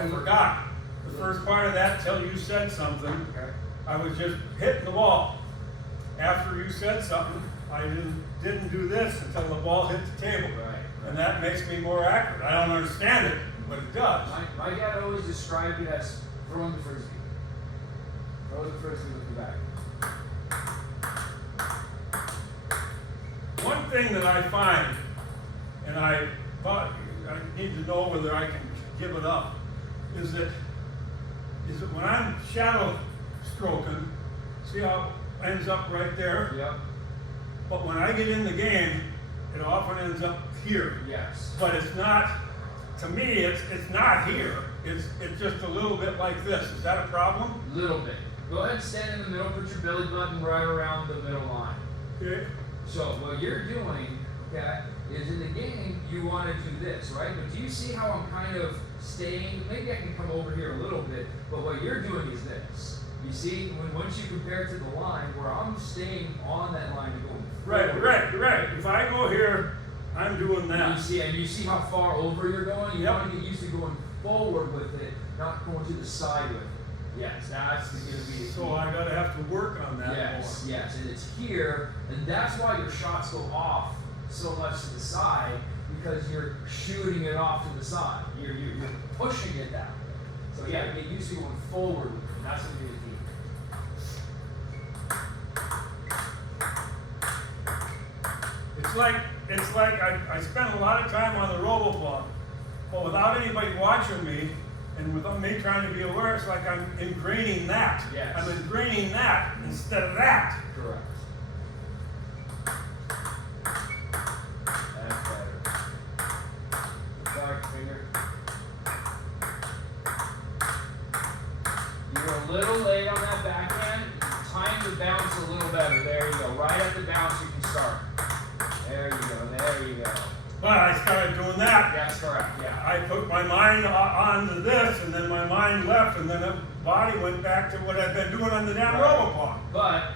I forgot. The first part of that till you said something, Okay. I was just hitting the ball. After you said something, I didn't do this until the ball hit the table. Right. And that makes me more accurate. I don't understand it, but it does. My dad always described it as throwing the frisbee. Throw the frisbee with the back. One thing that I find, and I need to know whether I can give it up, is that when I'm shadow stroking, see how it ends up right there? Yep. But when I get in the game, it often ends up here. Yes. But it's not, to me, it's not here. It's just a little bit like this. Is that a problem? Little bit. Go ahead and stand in the middle, put your belly button right around the middle line. Okay. So what you're doing, okay, is in the game you want to do this, right? But do you see how I'm kind of staying? Maybe I can come over here a little bit, but what you're doing is this. You see, once you compare it to the line, where I'm staying on that line and going forward. Right. If I go here, I'm doing that. You see how far over you're going? You Yep. want to get used to going forward with it, not going to the side with it. Yes, that's going to be the key. So I gotta have to work on that Yes, more. yes, and it's here, and that's why your shots go off so much to the side, because you're shooting it off to the side. You're pushing it that way. So yeah, get used to going forward with it, and that's going to be the key. It's like I spend a lot of time on the RoboPlug, but without anybody watching me, and without me trying to be aware, it's like I'm ingraining that. Yes. I'm ingraining that instead of that. Correct. That's better. Dark finger. You're a little late on that backhand. Time the bounce a little better. There you go. Right at the bounce you can start. There you go. There you go. But I started doing that. That's correct. Yeah. I put my mind onto this, and then my mind left, and then the body went back to what I've been doing on the damn RoboPlug. But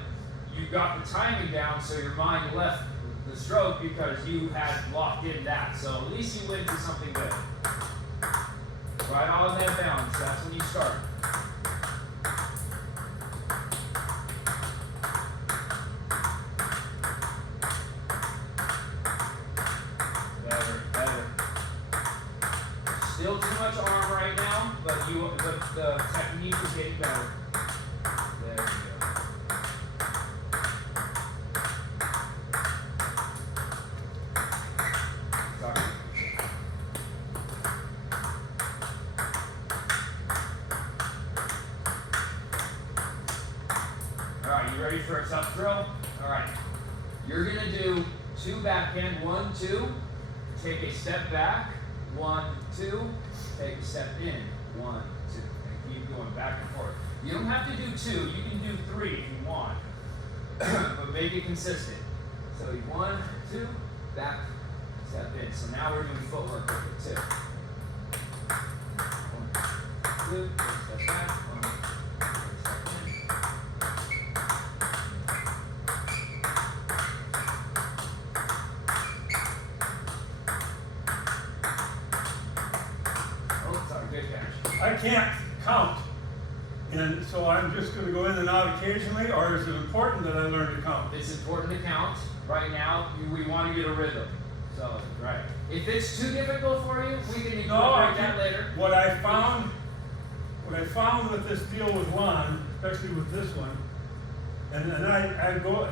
you got the timing down, so your mind left the stroke because you had locked in that. So at least you went to something good. Right on that bounce. That's when you start. Better. Still too much arm right now, but the technique is getting better. There you go. Sorry. Alright, you ready for a tough drill? Alright. You're gonna do 2 backhand, 1, 2. Take a step back, 1, 2. Take a step in, 1, 2. And keep going back and forth. You don't have to do 2, you can do 3 if you want. But make it consistent. So 1, 2, back, step in. So now we're doing footwork with it too. 1, 2, step back, 1, 2, step in. Oh, sorry, good catch. I can't count, and so I'm just going to go in and out occasionally, or is it important that I learn to count? It's important to count. Right now, we want to get a rhythm. So, right. If it's too difficult for you, we can incorporate that later. What I found with this deal with Ron, especially with this one, and I'd go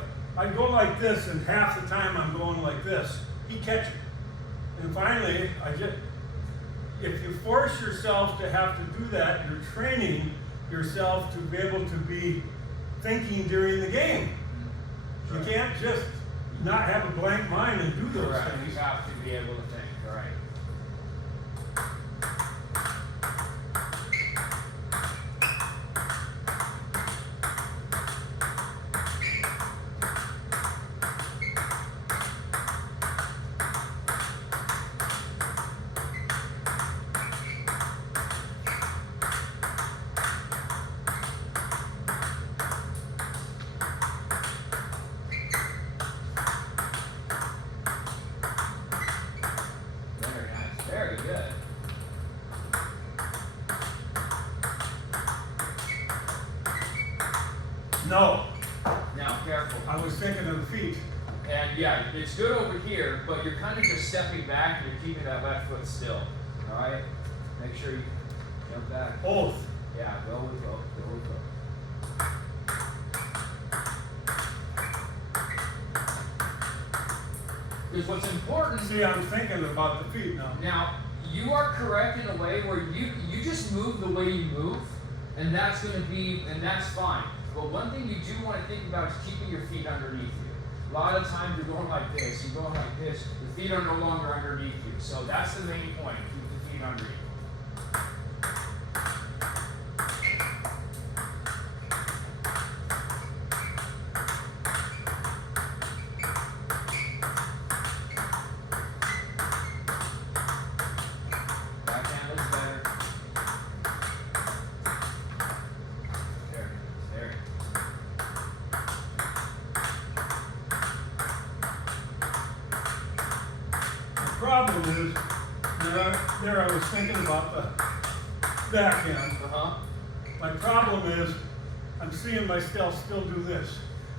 like this, and half the time I'm going like this. He catches it, and finally if you force yourself to have to do that, you're training yourself to be able to be thinking during the game. Sure. You can't just not have a blank mind and do those Correct. things. You have to be able to think. All right. No, Now, careful. I was thinking of the feet. And yeah, it's good over here, but you're kind of just stepping back and you're keeping that left foot still. All right? Make sure you jump back. Both. Yeah, go with both. Go with both. Because what's important. See, I'm thinking about the feet now. Now, you are correct in a way where you just move the way you move, and that's going to be, and that's fine. But one thing you do want to think about is keeping your feet underneath you. A lot of times you're going like this, you're going like this, the feet are no longer underneath you. So that's the main point, keep the feet underneath you. Backhand looks better. There, there. The problem is, there I was thinking about the backhand. My problem is, I'm seeing myself still do this.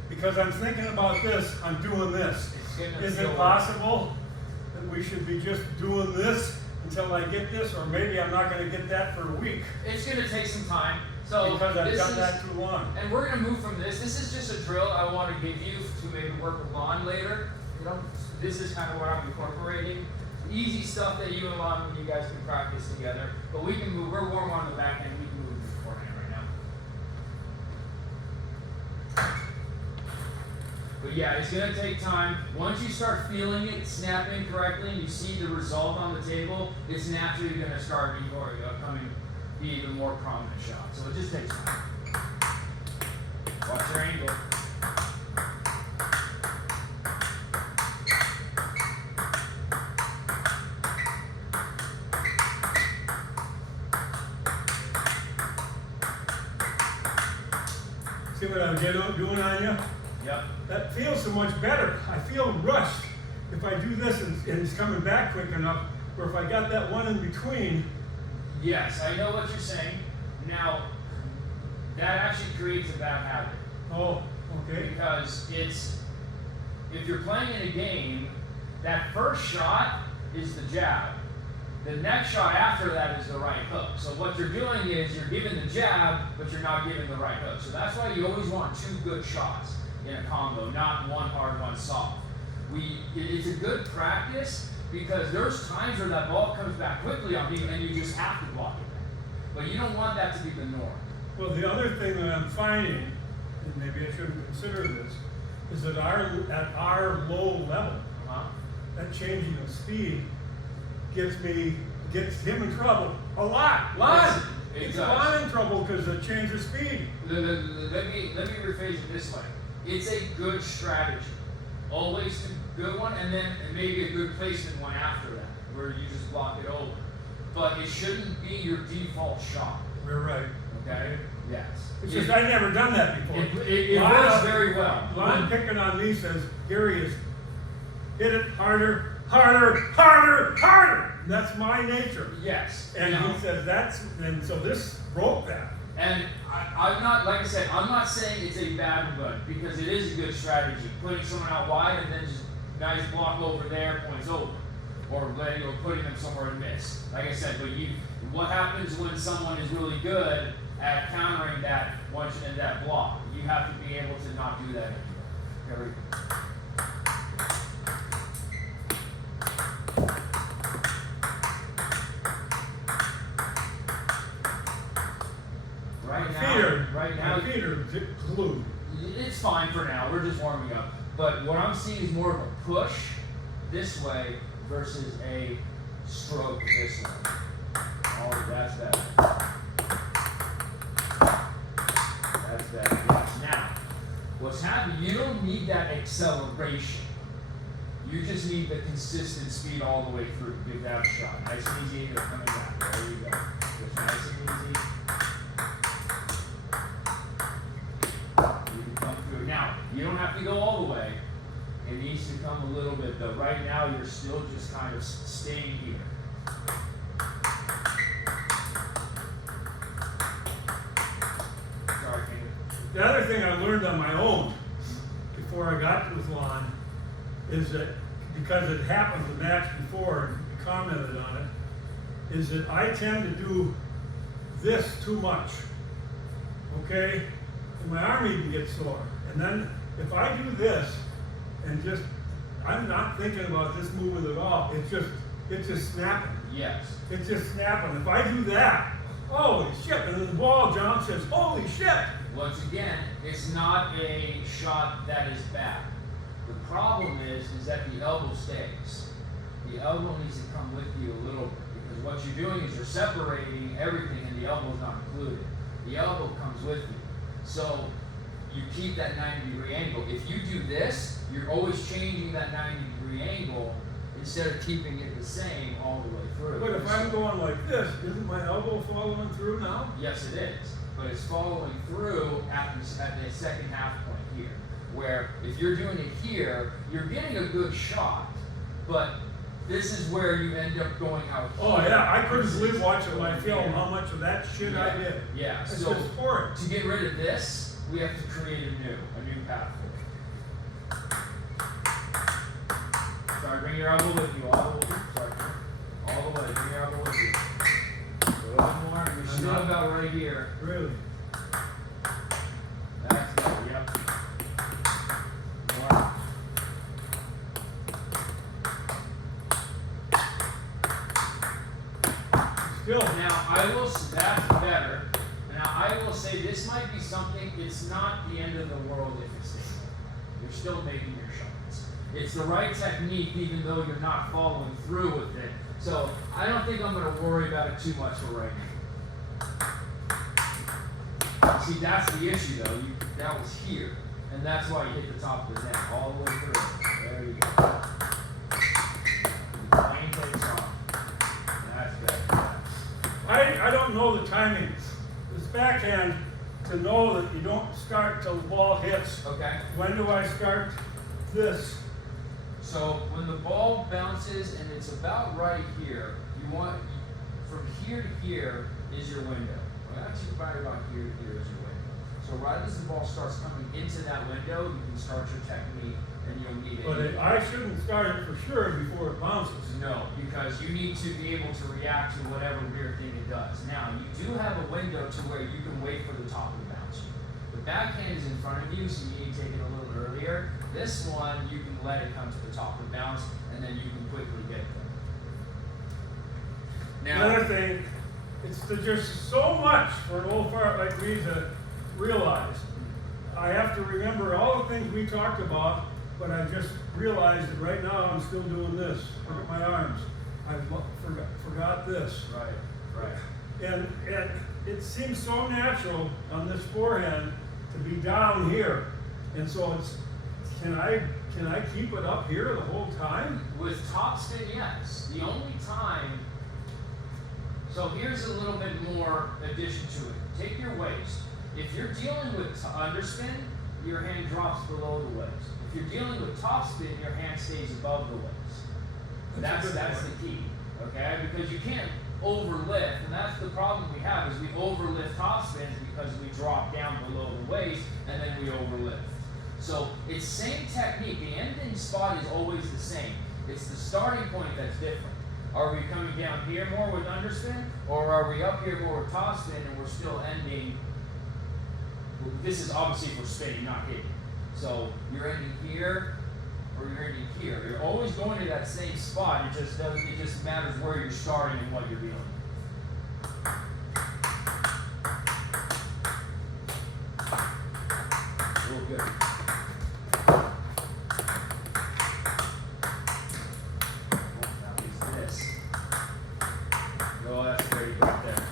Because I'm thinking about this, I'm doing this. It's gonna Is feel- it possible that we should be just doing this until I get this? Or maybe I'm not gonna get that for a week It's going to take some time. So because I've this done is, that too long. and we're going to move from this. This is just a drill I want to give you to maybe work with Lon later. You know, this is kind of what I'm incorporating. Easy stuff that you and Lon, you guys can practice together. But we can move. We're warm on the back end. We can move the forehand right now. But yeah, it's going to take time. Once you start feeling it snapping correctly and you see the result on the table, it's naturally going to start be even more prominent shot. So it just takes time. Watch your angle. See what I'm doing on you? Yep. That feels so much better. I feel rushed if I do this and it's coming back quick enough, or if I got that one in between. Yes, I know what you're saying. Now, that actually creates a bad habit. Oh, okay. Because if you're playing in a game, that first shot is the jab. The next shot after that is the right hook. So what you're doing is you're giving the jab, but you're not giving the right hook. So that's why you always want two good shots in a combo, not one hard, one soft. It's a good practice because there's times where that ball comes back quickly on you and you just have to block it back. But you don't want that to be the norm. Well, the other thing that I'm finding, and maybe I shouldn't consider this, is that at our low level, that changing of speed gets him in trouble a lot. Yes, it It's does. Lon in trouble because of change of speed. Let me rephrase it this way. It's a good strategy. Always a good one, and then maybe a good placement one after that, where you just block it over. But it shouldn't be your default shot. We're right. Okay? Yes. It's just I've never done that before. It works very well. Lon picking on me says, Gary is hit it harder, harder, harder, harder. That's my nature. Yes. And Now- he says and so this broke that. And I'm not, like I said, I'm not saying it's a bad one, because it is a good strategy. Putting someone out wide and then just nice block over there, points over. Or putting them somewhere and miss. Like I said, what happens when someone is really good at countering that once in that block? You have to be able to not do that anymore. There we go. Right now, my feet are glued. it's fine for now. We're just warming up. But what I'm seeing is more of a push this way versus a stroke this way. Oh, that's better. That's better. Yes. Now, what's happening? You don't need that acceleration. You just need the consistent speed all the way through. Give that a shot. Nice and easy. You're coming back. There you go. Just nice and easy. Now, you don't have to go all the way. It needs to come a little bit, though. Right now, you're still just kind of staying here. Sorry, King. The other thing I learned learned on my own before I got to this lawn is that, because it happened the match before and you commented on it, is that I tend to do this too much, okay? And my arm even gets sore. And then if I do this and just, I'm not thinking about this movement at all, it's just snapping. Yes. It's just snapping. If I do that, holy shit, and then the ball, John says, holy shit. Once again, it's not a shot that is bad. The problem is that the elbow stays. The elbow needs to come with you a little bit, because what you're doing is you're separating everything and the elbow's not included. The elbow comes with you. So you keep that 90-degree angle. If you do this, you're always changing that 90-degree angle instead of keeping it the same all the way through. But if I'm going like this, isn't my elbow following through now? Yes, it is. But it's following through at the second half point here. Where if you're doing it here, you're getting a good shot, but this is where you end up going out. Oh here. yeah, I couldn't believe watching my Going film here. how much of that shit I did. Yeah, It's so just horrid. to get rid of this, we have to create a new path for it. Sorry, bring your elbow with you all the way. Sorry, all the way. Bring your elbow with you. A little bit more. You're still about right here. Really. That's better. Yep. More. Still, Now, that's better. Now, I will say this might be something, it's not the end of the world if it's stable. You're still making your shots. It's the right technique, even though you're not following through with it. So, I don't think I'm going to worry about it too much for right now. See, that's the issue, though. That was here. And that's why you hit the top of the net all the way through. There you go. The plane takes off. That's better. I don't know the timing. This backhand, to know that you don't start till the ball hits. Okay. When do I start this? So when the ball bounces and it's about right here, you want, from here to here is your window. Well, actually probably about here to here is your window. So right as the ball starts coming into that window, you can start your technique and you'll need it. But I shouldn't start it for sure before it bounces. No, because you need to be able to react to whatever weird thing it does. Now, you do have a window to where you can wait for the top of the bounce. The backhand is in front of you, so you need to take it a little earlier. This one, you can let it come to the top of the bounce, and then you can quickly get there. The Now, other thing, it's just so much for an old fart like me to realize. I have to remember all the things we talked about, but I just realized that right now I'm still doing this. Look at my arms. I forgot this. right. And it seems so natural on this forehand to be down here. And so can I keep it up here the whole time? With topspin, yes. The only time, so here's a little bit more addition to it. Take your waist. If you're dealing with underspin, your hand drops below the waist. If you're dealing with topspin, your hand stays above the waist. That's the key, okay? Because you can't overlift, and that's the problem we have, is we overlift topspins because we drop down below the waist, and then we overlift. So it's same technique. The ending spot is always the same. It's the starting point that's different. Are we coming down here more with underspin, or are we up here more with topspin, and we're still ending? This is obviously for spinning, not hitting. So you're ending here, or you're ending here. You're always going to that same spot. It just matters where you're starting and what you're dealing with. Real good. Now use this. Oh, that's very good there.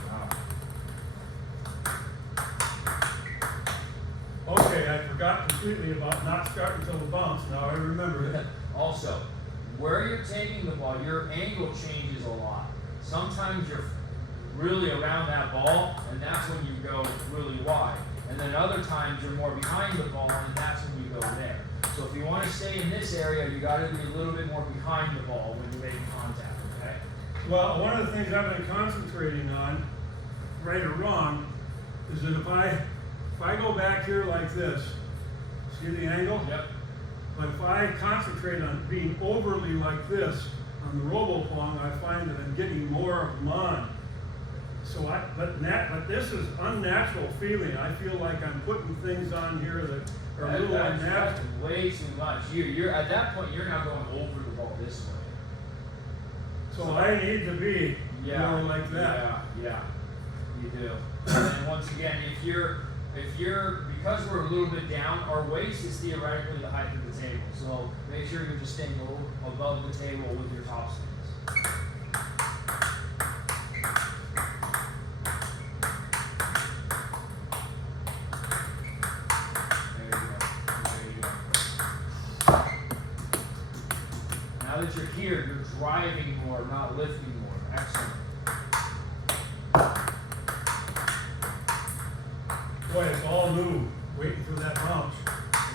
Okay, I forgot completely about not starting till the bounce. Now I remember it. Also, where you're taking the ball, your angle changes a lot. Sometimes you're really around that ball, and that's when you go really wide. And then other times you're more behind the ball, and that's when you go there. So if you want to stay in this area, you got to be a little bit more behind the ball when you're making contact, okay? Well, one of the things I've been concentrating on, right or wrong, is that if I go back here like this, See the angle? Yep. But if I concentrate on being overly like this on the RoboPong, I find that I'm getting more of them on. So but this is unnatural feeling. I feel like I'm putting things on here that are a little That's unnatural. way too much. You're at that point. You're now going over the ball this way. So I need to be Yeah. more like that. Yeah. You do. And once again, if you're because we're a little bit down, our waist is theoretically the height of the table. So make sure you're just staying above the table with your top spins. Now that you're here, you're driving more, not lifting more. Excellent. Boy, it's all new, waiting for that bounce.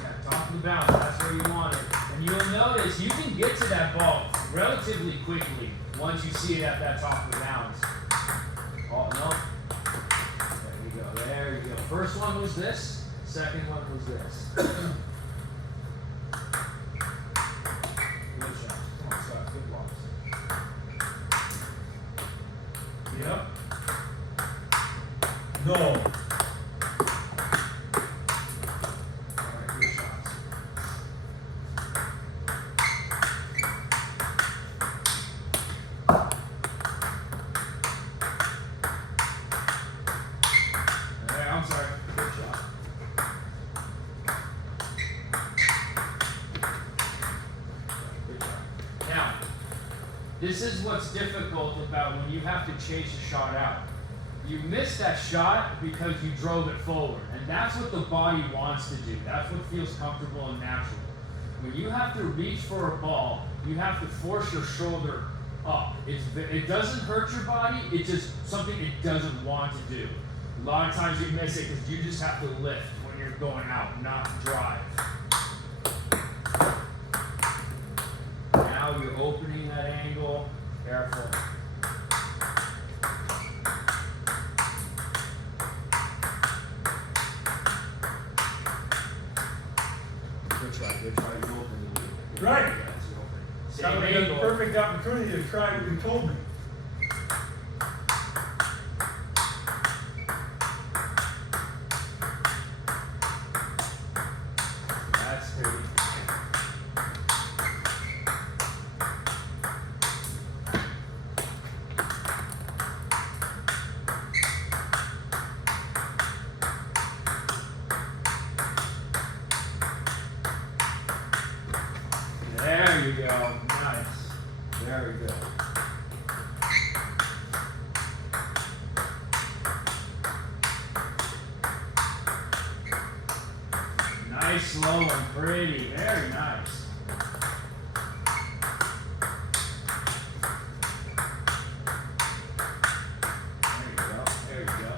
Yeah, top of the bounce, that's where you want it. And you'll notice you can get to that ball relatively quickly once you see it at that top of the bounce. Oh, no. There you go. First one was this, second one was this. Good shot. Come on, Scott, good blocks. Yep. No. Alright, good shots. Alright, I'm sorry. Good shot. Good shot. Now, this is what's difficult about when you have to chase a shot out. You miss that shot because you drove it forward, and that's what the body wants to do. That's what feels comfortable and natural. When you have to reach for a ball, you have to force your shoulder up. It doesn't hurt your body, it's just something it doesn't want to do. A lot of times you miss it because you just have to lift when you're going out, not drive. Now you're opening that angle. Careful. Good try. You opened the loop. Right. Yes, you opened. That Same would have been the angle. perfect opportunity to try what you told me. That's pretty. There you go. Nice. Very good. Nice, slow, and pretty. Very nice. There you go. There you go.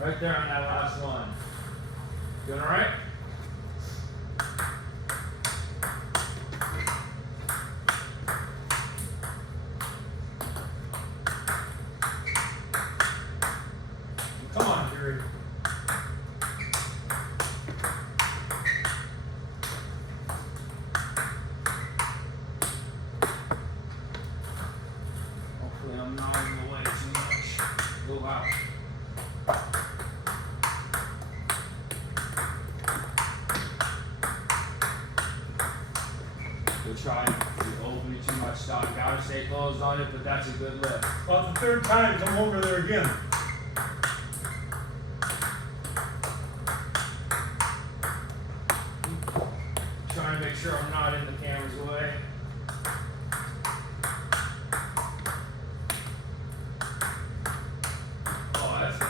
Right there on that last one. Doing all right? Come on, Jerry. Hopefully I'm not in the way too much. Oh, wow. Good try. You're opening too much stock. Gotta stay closed on it, but that's a good lift. About the third time, come over there again. Trying to make sure I'm not in the camera's way. Oh, that's good.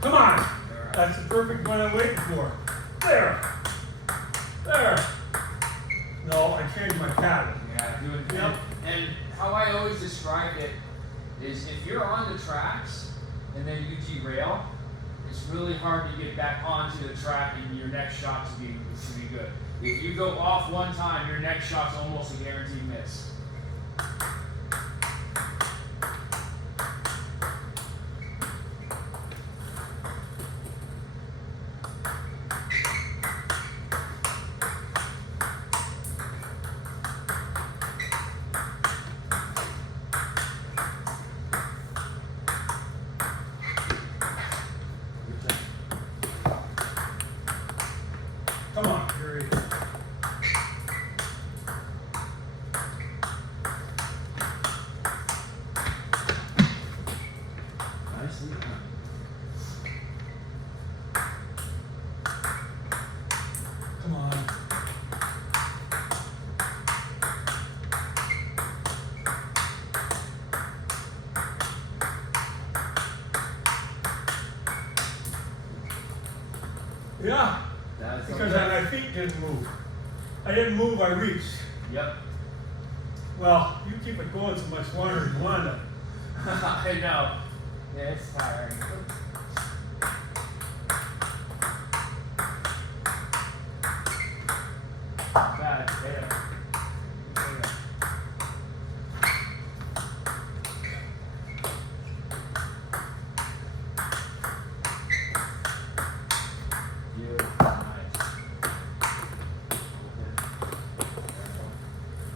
Come on. Alright. That's the perfect one I'm waiting for. There. There. No, I changed my pattern. Yeah, doing good. Yep. And how I always describe it is if you're on the tracks and then you derail, it's really hard to get back onto the track and your next shot to be good. If you go off one time, your next shot's almost a guaranteed miss. Come on, Gary. Nicely done. Come on. Yeah, That's because okay. my feet didn't move. I didn't move, I reached. Yep. Well, you keep it going so much longer than you want to. I know. Yeah, it's tiring. Bad. Yeah.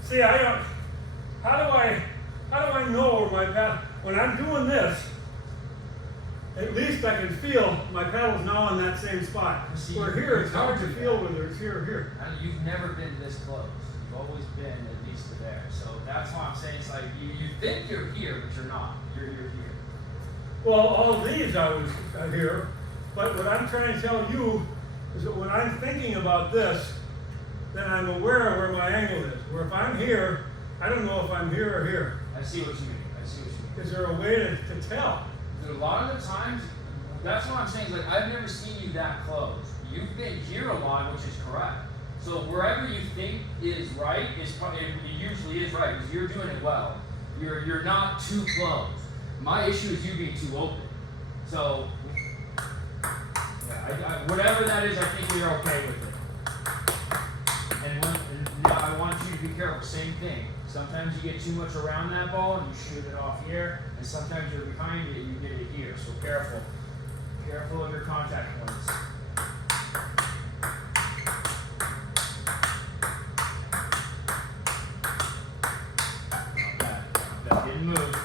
See, I don't, how do I know where my paddle, when I'm doing this, at least I can feel my paddle's now on that same spot. See, Where here, it's hard to you feel that. whether it's here or here. You've never been this close. You've always been at least to there. So that's why I'm saying it's like you think you're here, but you're not. You're here. Well, all these I was here, but what I'm trying to tell you is that when I'm thinking about this, then I'm aware of where my angle is. Where if I'm here, I don't know if I'm here or here. I see what you mean. Is there a way to tell? A lot of the times, that's what I'm saying. Is like I've never seen you that close. You've been here a lot, which is correct. So wherever you think is right is probably it usually is right because you're doing it well. You're not too close. My issue is you being too open. So yeah, whatever that is, I think you're okay with it. And now I want you to be careful. Same thing. Sometimes you get too much around that ball and you shoot it off here, and sometimes you're behind it and you get it here. So careful. Careful of your contact points. Not bad. That didn't move.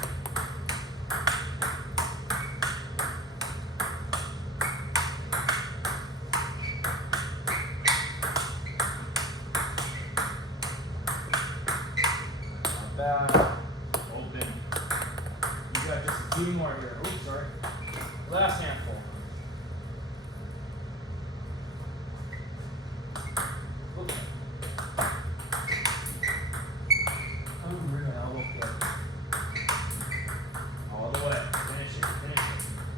Bad. Open. You got just a few more here. Oops, sorry. Last handful. Oops. Elbow kick. All the way.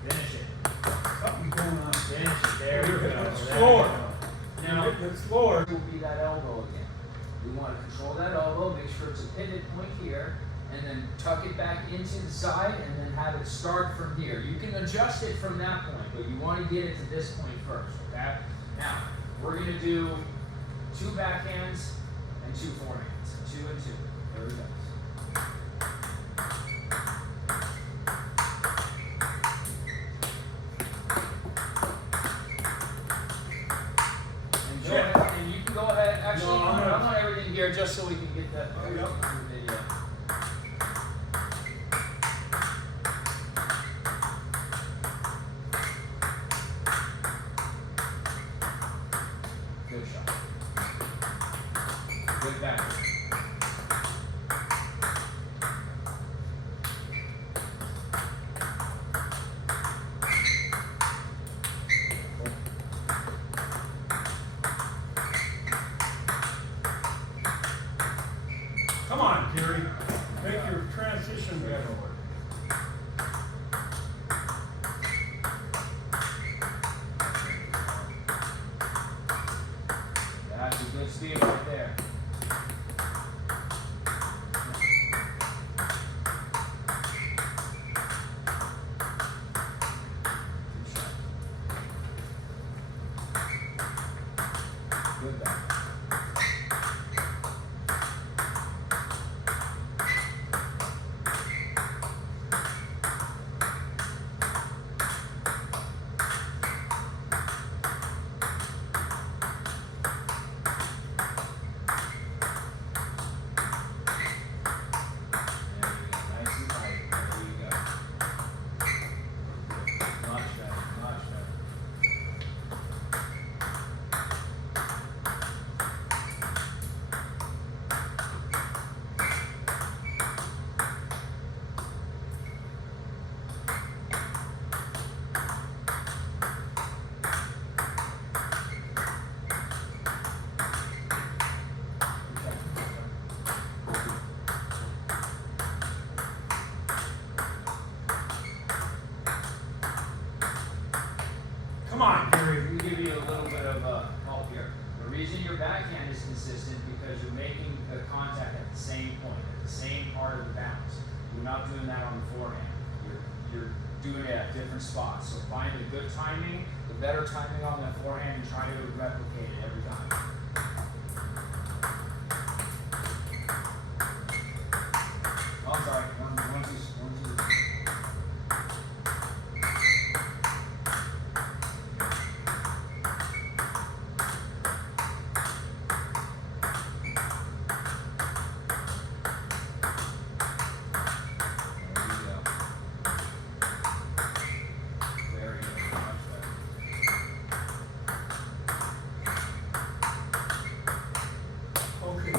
Finish it. Something's going on. Finish it. There we go. It's There slower. we go. Now, You're getting slower. will be that elbow again. We want to control that elbow, make sure it's a pivot point here, and then tuck it back into the side, and then have it start from here. You can adjust it from that point, but you want to get it to this point first, okay? Now, we're going to do 2 backhands and 2 forehands. 2 and 2. There we go. And go ahead, and you can go ahead. Actually, No, I'm I gonna- want everything here just so we can get that Oh, yep. on the video. Good shot. Good back. Come on, Gary. Make your transition better. That's a good speed right there. Good shot. the same part of the bounce. You're not doing that on the forehand. You're doing it at different spots. So find the good timing, the better timing on that forehand, and try to replicate it every time. Oh, I'm sorry. One, two. Okay.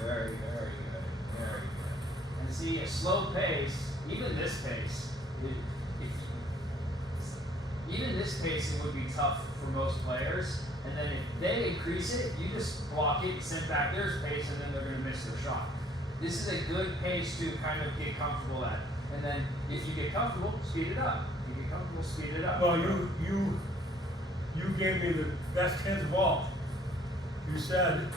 Very, very good. Very good. And see, a slow pace, even this pace, even this pace, it would be tough for most players. And then if they increase it, you just block it, send back their pace, and then they're going to miss their shot. This is a good pace to kind of get comfortable at. And then if you get comfortable, speed it up. If you get comfortable, speed it up. Well, you gave me the best hint of all. You said,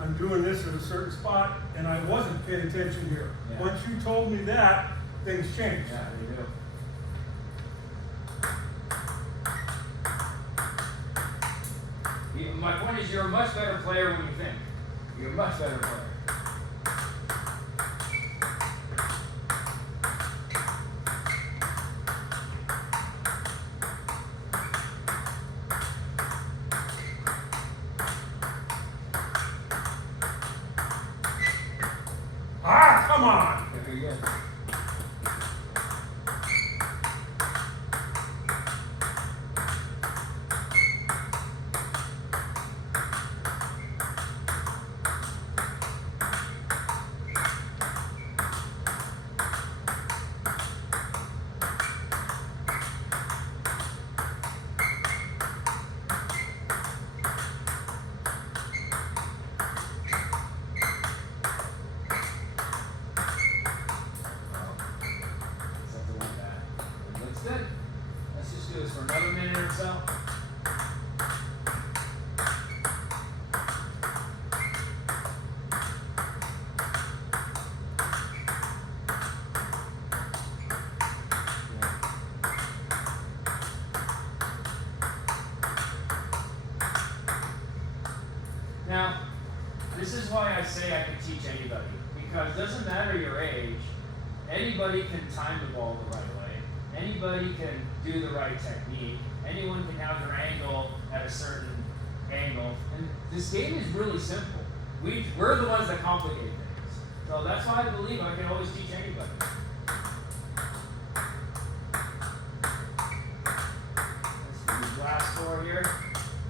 I'm doing this at a certain spot, and I wasn't paying attention here. Yeah. Once you told me that, things changed. Yeah, they do. My point is, you're a much better player when you think. You're a much better player. Ah, come on! Very good. Something like that. It looks good. Let's just do this for another minute or so. Now, this is why I say I can teach anybody. Because it doesn't matter your age, anybody can time the ball the right way. Anybody can do the right technique. Anyone can have their angle at a certain angle. And this game is really simple. We're the ones that complicate things. So that's why I believe I can always teach anybody. Let's do glass four here.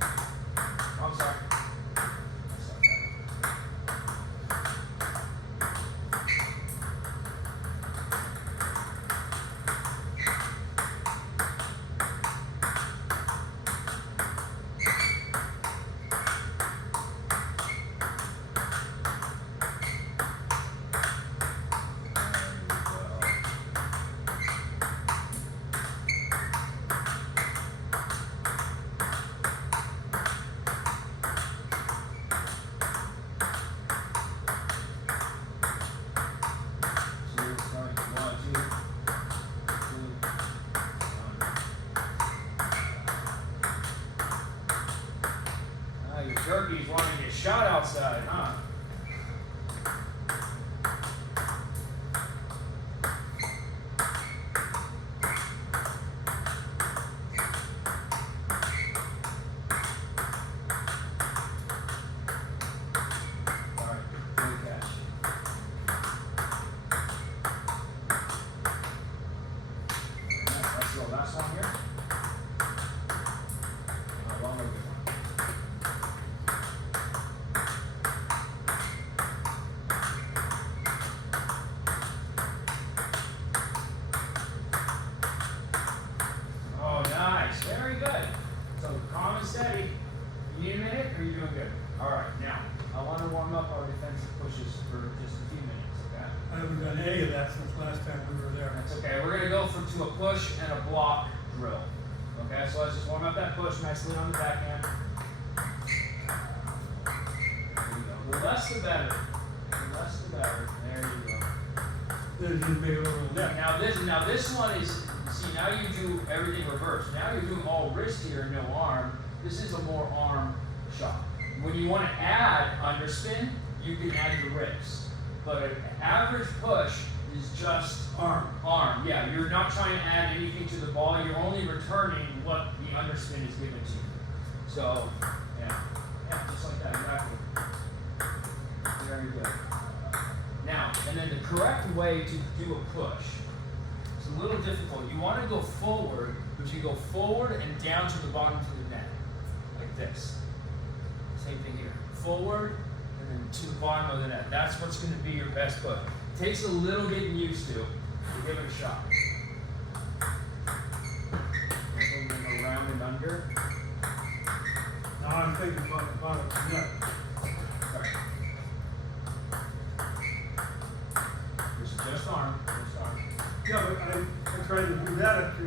Oh, I'm sorry. Turkey's wanting to get shot outside, huh? Alright, good catch. Alright, let's go last one here. doing good. All right, now I want to warm up our defensive pushes for just a few minutes. Okay. I haven't done any of that since last time we were there. That's okay. We're gonna go to a push and a block drill. Okay, so let's just warm up that push nicely on the backhand. There you go. The less the better. The less the better. There you go. Then you make a little net. Now this one is, see, now you do everything reverse. Now you're doing all wrist here, no arm. This is a more arm shot. When you want to add underspin, you can add your wrist. But an average push is just Arm. arm. Yeah, you're not trying to add anything to the ball. You're only returning what the underspin is given to you. So, yeah, just like that, exactly. Very good. Now, and then the correct way to do a push, it's a little difficult. You want to go forward, but you go forward and down to the bottom of the net, like this. Same thing here. Forward and then to the bottom of the net. That's what's going to be your best push. Takes a little getting used to give it a shot. And then go around and under. Now I'm thinking about it. Net. Sorry. This is just arm. Just arm. Yeah, but I tried to do that after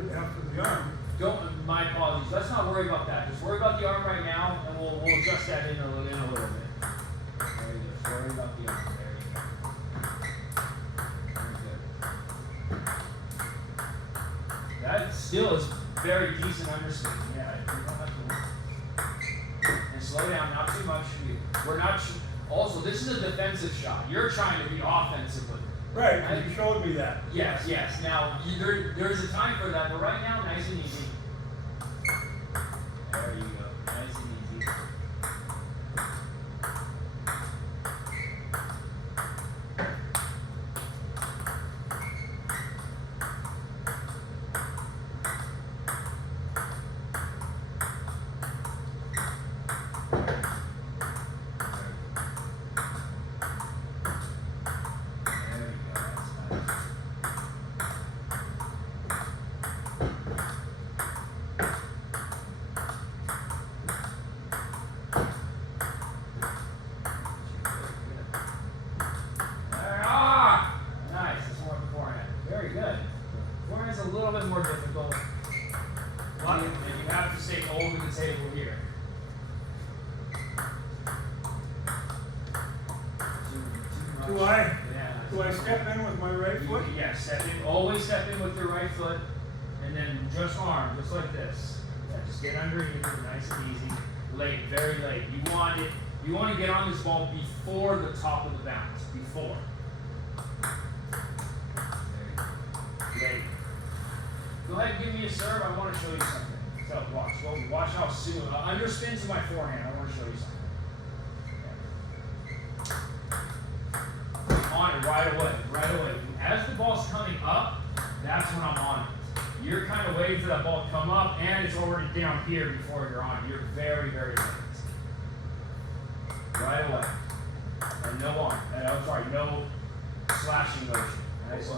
the arm. Don't, my apologies. Let's not worry about that. Just worry about the arm right now, and we'll adjust that in a little bit. There you go. Just worry about the arm. There you go. Very good. That still is very decent underspin. Yeah, you don't have to. And slow down, not too much. We're not. Also, this is a defensive shot. You're trying to be offensive with it. Right, 'cause you showed me that. Yes, yes. Now, there's a time for that, but right now, nice and easy. There you go. Nice and easy. A little bit more difficult. And you have to stay over the table here. Do I step in with my right foot? Yeah, step in. Always step in with your right foot, and then just arm, just like this. Yeah, just get underneath it, nice and easy. Late, very late. You want it. You want to get on this ball before the top of the bounce. Before. Late. Go ahead and give me a serve. I want to show you something. So watch. Well, watch how soon. Underspin to my forehand. I want to show you something. On it right away. Right away. As the ball's coming up, that's when I'm on it. You're kind of waiting for that ball to come up, and it's already down here before you're on it. You're very, very late. Right away. And no on. I'm sorry. No slashing motion. Nice.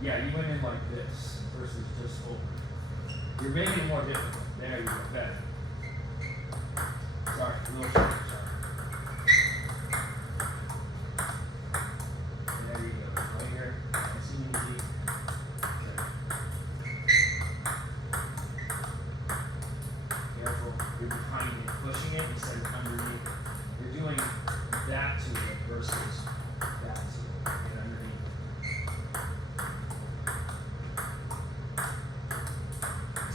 Yeah, you went in like this versus just over. You're making it more difficult. There you go, better. Sorry, a little short, sorry. There you go, right here, nice and easy. Good. Careful, you're behind it, pushing it instead of underneath. You're doing that to it versus that to it. Get underneath.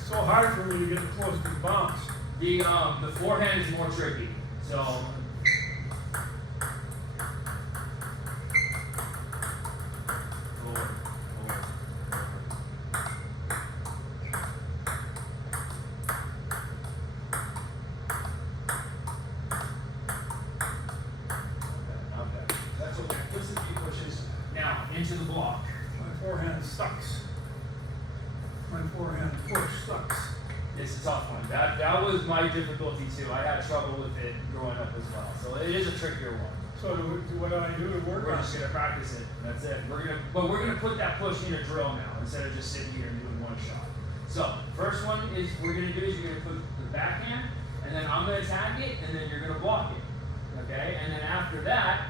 So hard for me to get close to the bounce. The forehand is more tricky. So forward. Okay. That's okay. Just a few pushes. Now into the block. My forehand sucks. My forehand push sucks. It's a tough one. That was my difficulty too. I had trouble with it growing up as well. So it is a trickier one. So what do I do to work We're on just it? gonna practice it. That's it. But we're gonna put that push in a drill now instead of just sitting here and doing one shot. So first one is you're gonna put the backhand and then I'm gonna tag it, and then you're gonna block it. Okay? And then after that,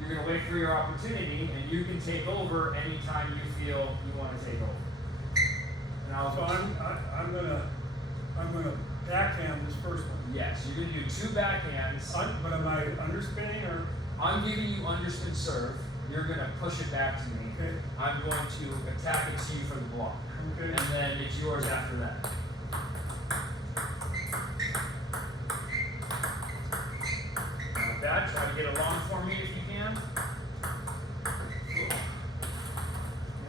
you're gonna wait for your opportunity, and you can take over anytime you feel you want to take over. And I'll So I'm gonna backhand this first one. yes, you're gonna do 2 backhands. But am I underspinning or? I'm giving you underspin serve. You're gonna push it back to me. Okay. I'm going to attack it to you for the block. Okay. And then it's yours after that. Like that. Try to get it long for me if you can.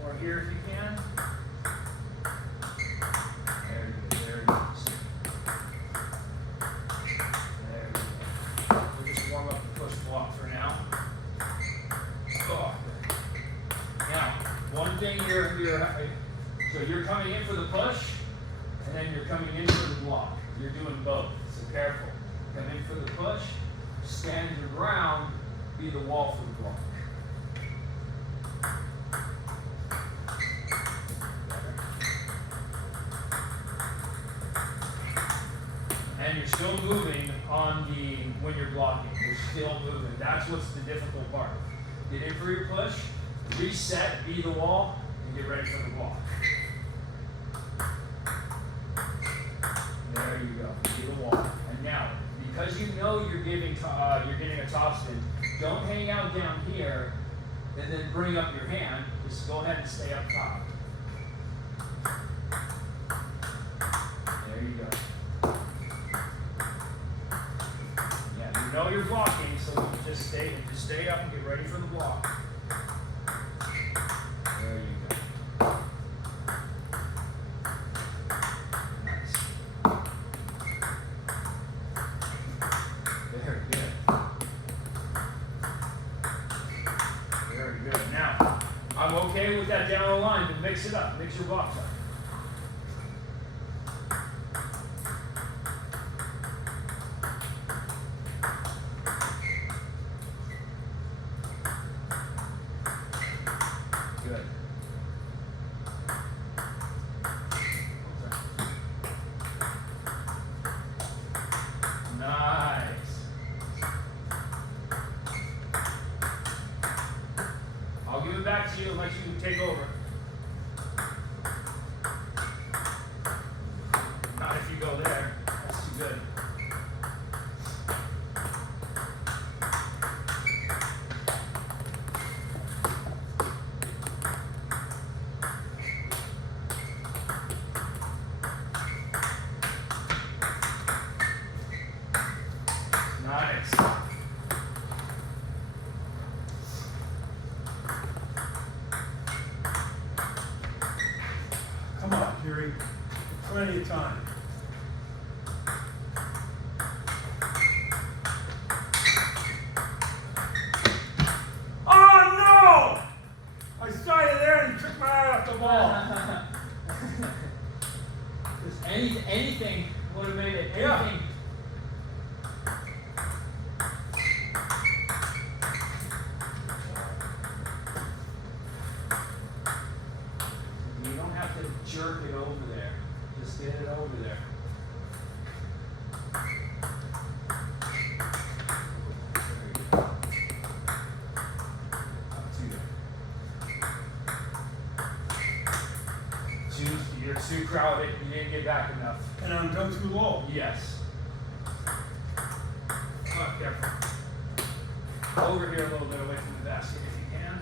More here if you can. There you go. There you go. There you go. We'll just warm up the push block for now. Oh. Now, one thing so you're coming in for the push, and then you're coming in for the block. You're doing both, so careful. Come in for the push, stand your ground, be the wall for the block. And you're still moving when you're blocking. You're still moving. That's what's the difficult part. Get in for your push, reset, be the wall, and get ready for the block. There you go. Be the wall. And now, because you know you're getting a topspin, don't hang out down here and then bring up your hand. Just go ahead and stay up top. There you go. Yeah, you know you're blocking, so you just stay up and get ready for the block. There you go. Nice. Very good. Very good. Now, I'm okay with that down the line, but mix it up. Mix your blocks up. Good. Nice. I'll give it back to you and let you take over. Not if you go there. That's too good. Nice. Come on, Jerry. Plenty of time. Oh no! I saw you there and took my eye off the ball. Just anything would have made it. Yeah. Anything. You don't have to jerk it over there. Just get it over there. There you go. Up to you. You're too crowded. You didn't get back enough. And I'm done too low. Yes. Oh, careful. Over here a little bit away from the basket if you can.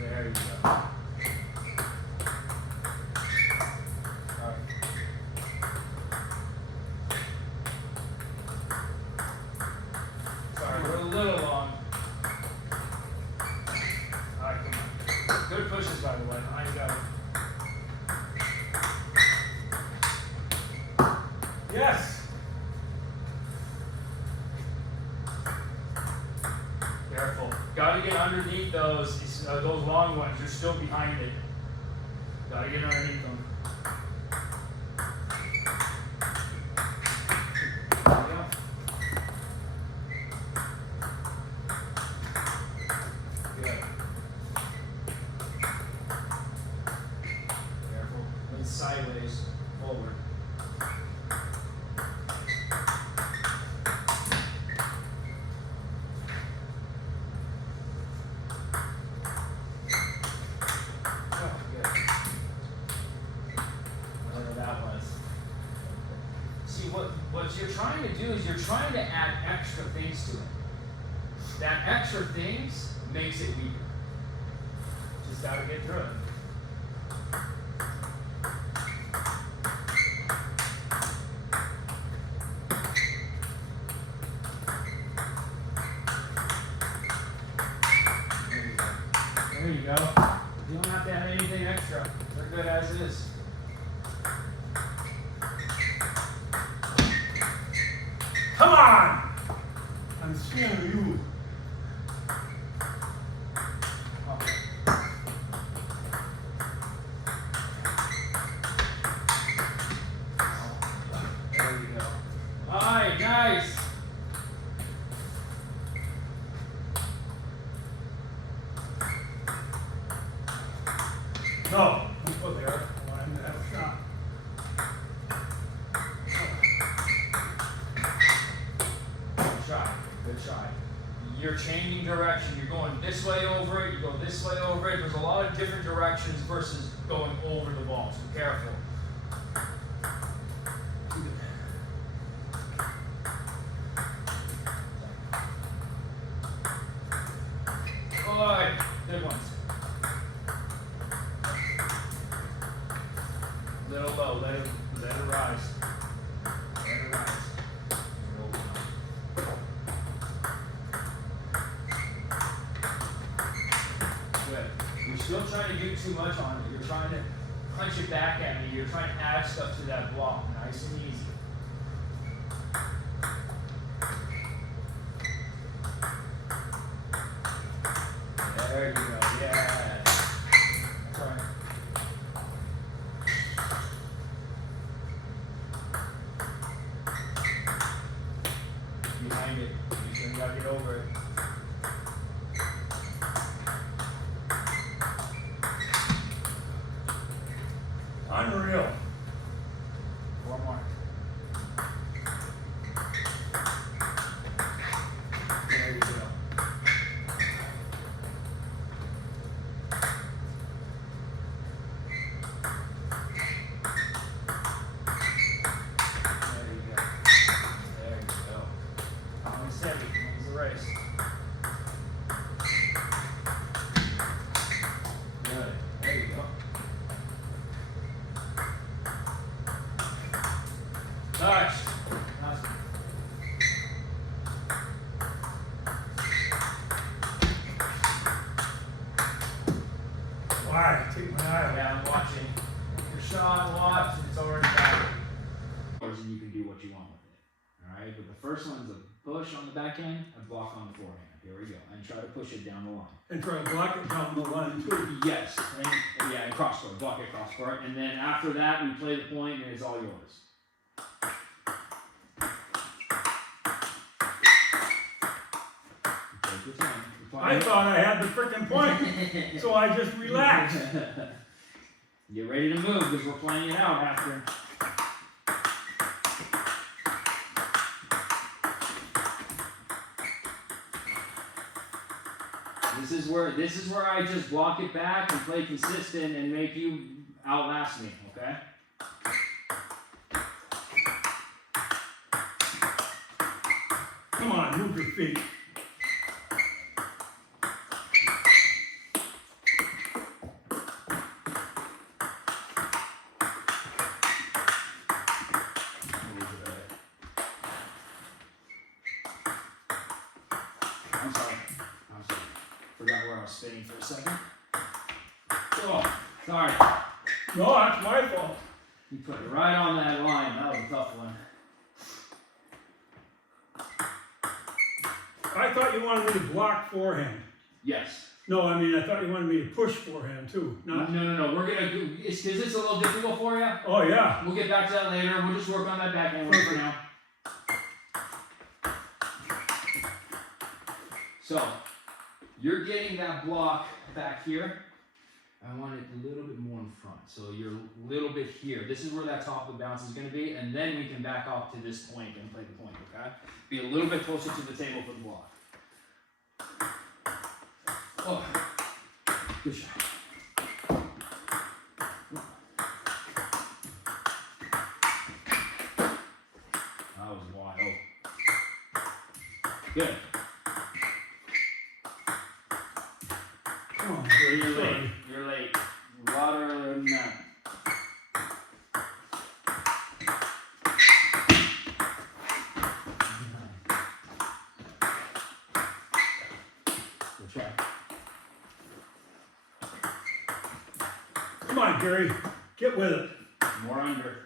There you go. All right. Sorry, we're a little long. All right, come on. Good pushes, by the way. I got it. Yes. Careful. Gotta get underneath those long ones. You're still behind it. Gotta get underneath them. There you go. Good. Careful. Let's sideways, forward. Oh, good. Whatever that was. See, what you're trying to do is you're trying to add extra things to it. That extra things makes it weaker. Just gotta get through it. There you go. You don't have to add anything extra. They're good as is. Come on! I'm scared of you. There you go. Alright, nice. No, don't go there. I want him to have a shot. Good shot. Good shot. You're changing direction. You're going this way over it. You go this way over it. There's a lot of different directions versus going over the ball. So be careful. Alright, good ones. Little low, let it rise. Let it rise. Roll down. Good. You're still trying to do too much on it. You're trying to punch it back at me. You're trying to add stuff to that block. Nice and easy. There you go. Yeah. That's right. Behind it. You still gotta get over it. Unreal. One more. There you go. There you go. There you go. Calm and steady. Wins the race. Good. There you go. Touch. Nice. Why? Take my eye Yeah, I'm watching. Your shot, watch, and it's already back. And you can do what you want with it. Alright, but the first one's a push on the backhand, a block on the forehand. Here we go. And try to push it down the line. and try to block it down the line too. Yes. And cross court, block it cross court. And then after that, we play the point and it's all yours. Take your time. I thought I had the frickin' point, so I just relaxed. Get ready to move because we're playing it out after. This is where I just block it back and play consistent and make you outlast me, okay? Come on, move your feet. I'm sorry. Forgot where I was spinning for a second. Oh, sorry. No, that's my fault. You put it right on that line. That was a tough one. I thought you wanted me to block forehand. Yes. No, I mean, I thought you wanted me to push forehand too. Not. No. We're gonna do. Is this a little difficult for you? Oh yeah. We'll get back to that later. We'll just work on that backhand work for now. So, you're getting that block back here. I want it a little bit more in front. So you're a little bit here. This is where that top of the bounce is going to be, and then we can back off to this point and play the point, okay? Be a little bit closer to the table for the block. Oh, good shot. That was wild. Good. Come on, You're Gary. late. You're late. A lot earlier than that. Good try. Come on, Gary. Get with it. More under.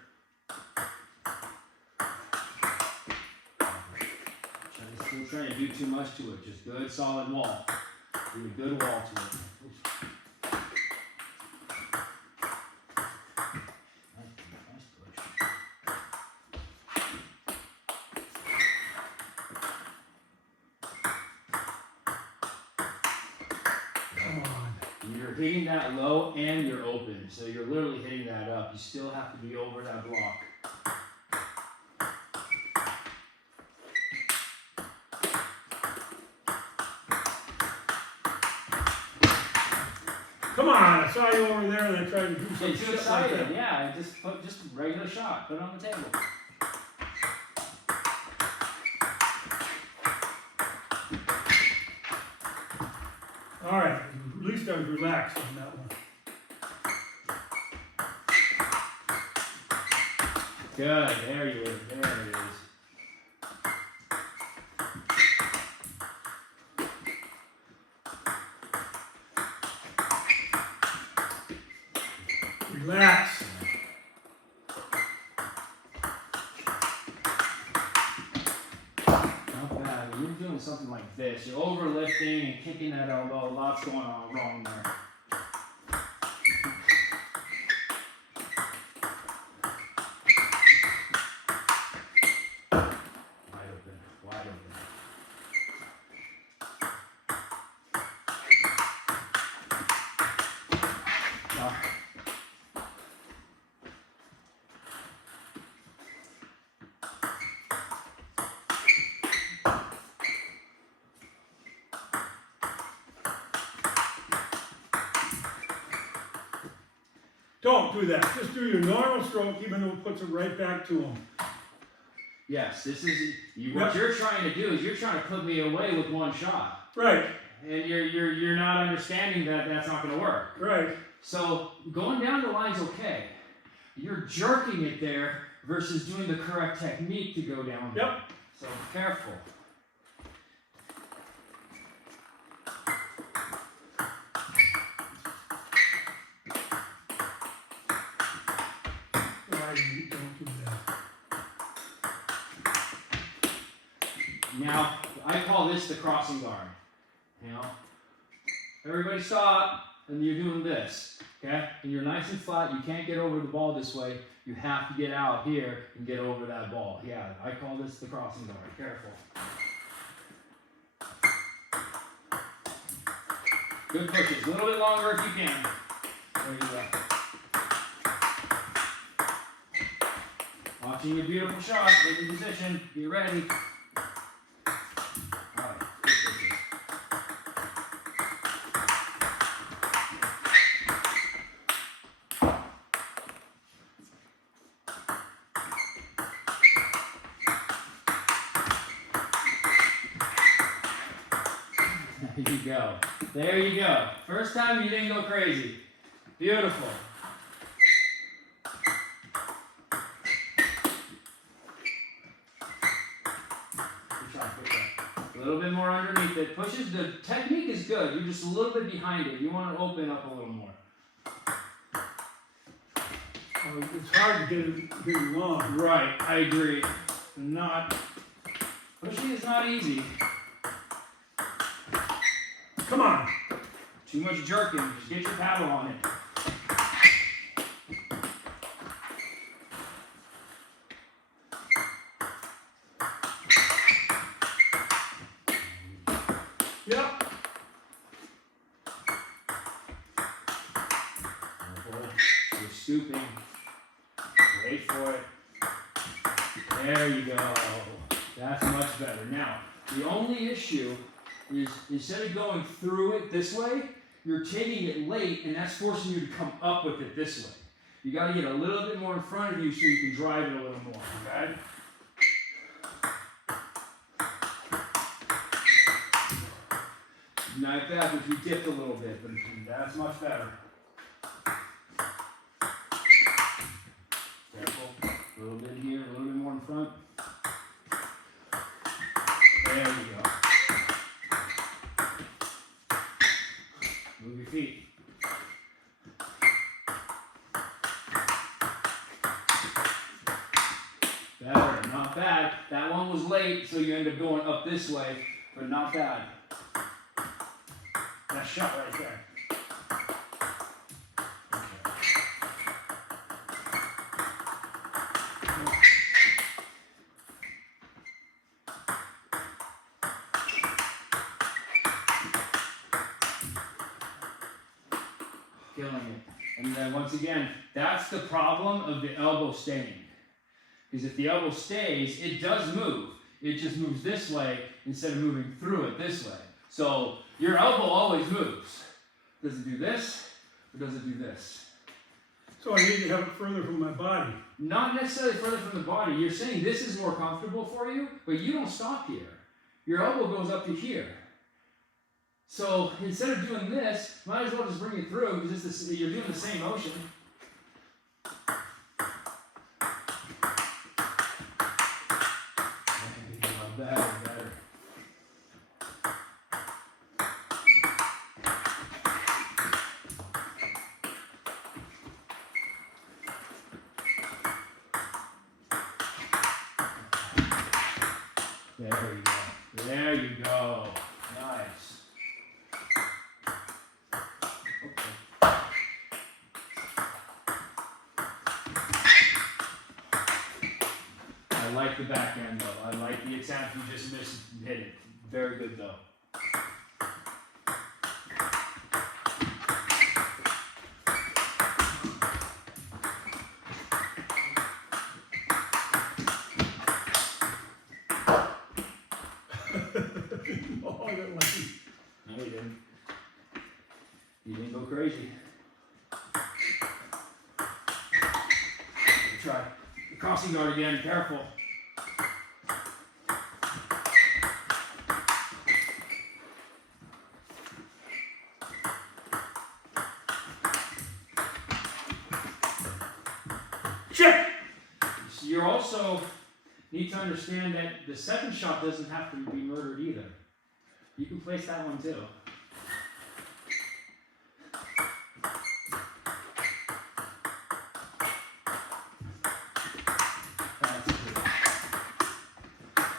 Still trying to do too much to it. Just good, solid wall. Do a good wall to it. Nice push. Come on. You're hitting that low and you're open. So you're literally hitting that up. You still have to be over that block. Come on, I saw you over there and I tried to do Get some too shit like excited. that. Yeah, just put just a regular shot. Put it on the table. All right, at least I was relaxed on that one. Good. There you are. There it is. Relax. Not bad. When you're doing something like this, you're overlifting and kicking that elbow. Lots going on wrong there. Wide open. Wide open. Ah. Don't do that. Just do your normal stroke, even though it puts it right back to him. Yes, this is what you're trying to do is you're trying to put me away with one shot, Right, and you're not understanding that that's not going to work. right. So going down the line's okay. You're jerking it there versus doing the correct technique to go down there. Yep. So careful. Why don't do that? Now I call this the crossing guard. You know, everybody stop, and you're doing this. Okay, and you're nice and flat. You can't get over the ball this way. You have to get out here and get over that ball. Yeah, I call this the crossing guard. Careful. Good pushes. A little bit longer if you can. There you go. Watching your beautiful shot. Get in position. Be ready. All right. Good pushes. There you go. There you go. First time you didn't go crazy. Beautiful. Good try, good try. A little bit more underneath it. Pushes, the technique is good. You're just a little bit behind it. You want to open up a little more. It's hard to get it long. Right, I agree. Pushing is not easy. Come on. Too much jerking. Just get your paddle on it. Yep. Wait for it. There you go. That's much better. Now, the only issue is instead of going through it this way, you're taking it late, and that's forcing you to come up with it this way. You got to get a little bit more in front of you so you can drive it a little more, okay? Not bad if you dipped a little bit, but that's much better. Careful. A little bit here, a little bit more in front. There you go. Move your feet. Better, not bad. That one was late, so you end up going up this way, but not bad. That shot right there. Killing it. And then once again, that's the problem of the elbow staying. Because if the elbow stays, it does move. It just moves this way instead of moving through it this way. So your elbow always moves. Does it do this or does it do this? So I need to have it further from my body. Not necessarily further from the body. You're saying this is more comfortable for you, but you don't stop here. Your elbow goes up to here. So instead of doing this, might as well just bring it through because you're doing the same motion. Better, better. There you go. There you go. Nice. Okay. I like the back end though. I like the attempt. You just missed and hit it. Very good though. Oh, I got lucky. No, you didn't. You didn't go crazy. Try the crossing guard again. Careful. Check. You also need to understand that the second shot doesn't have to be murdered either. You can place that one too.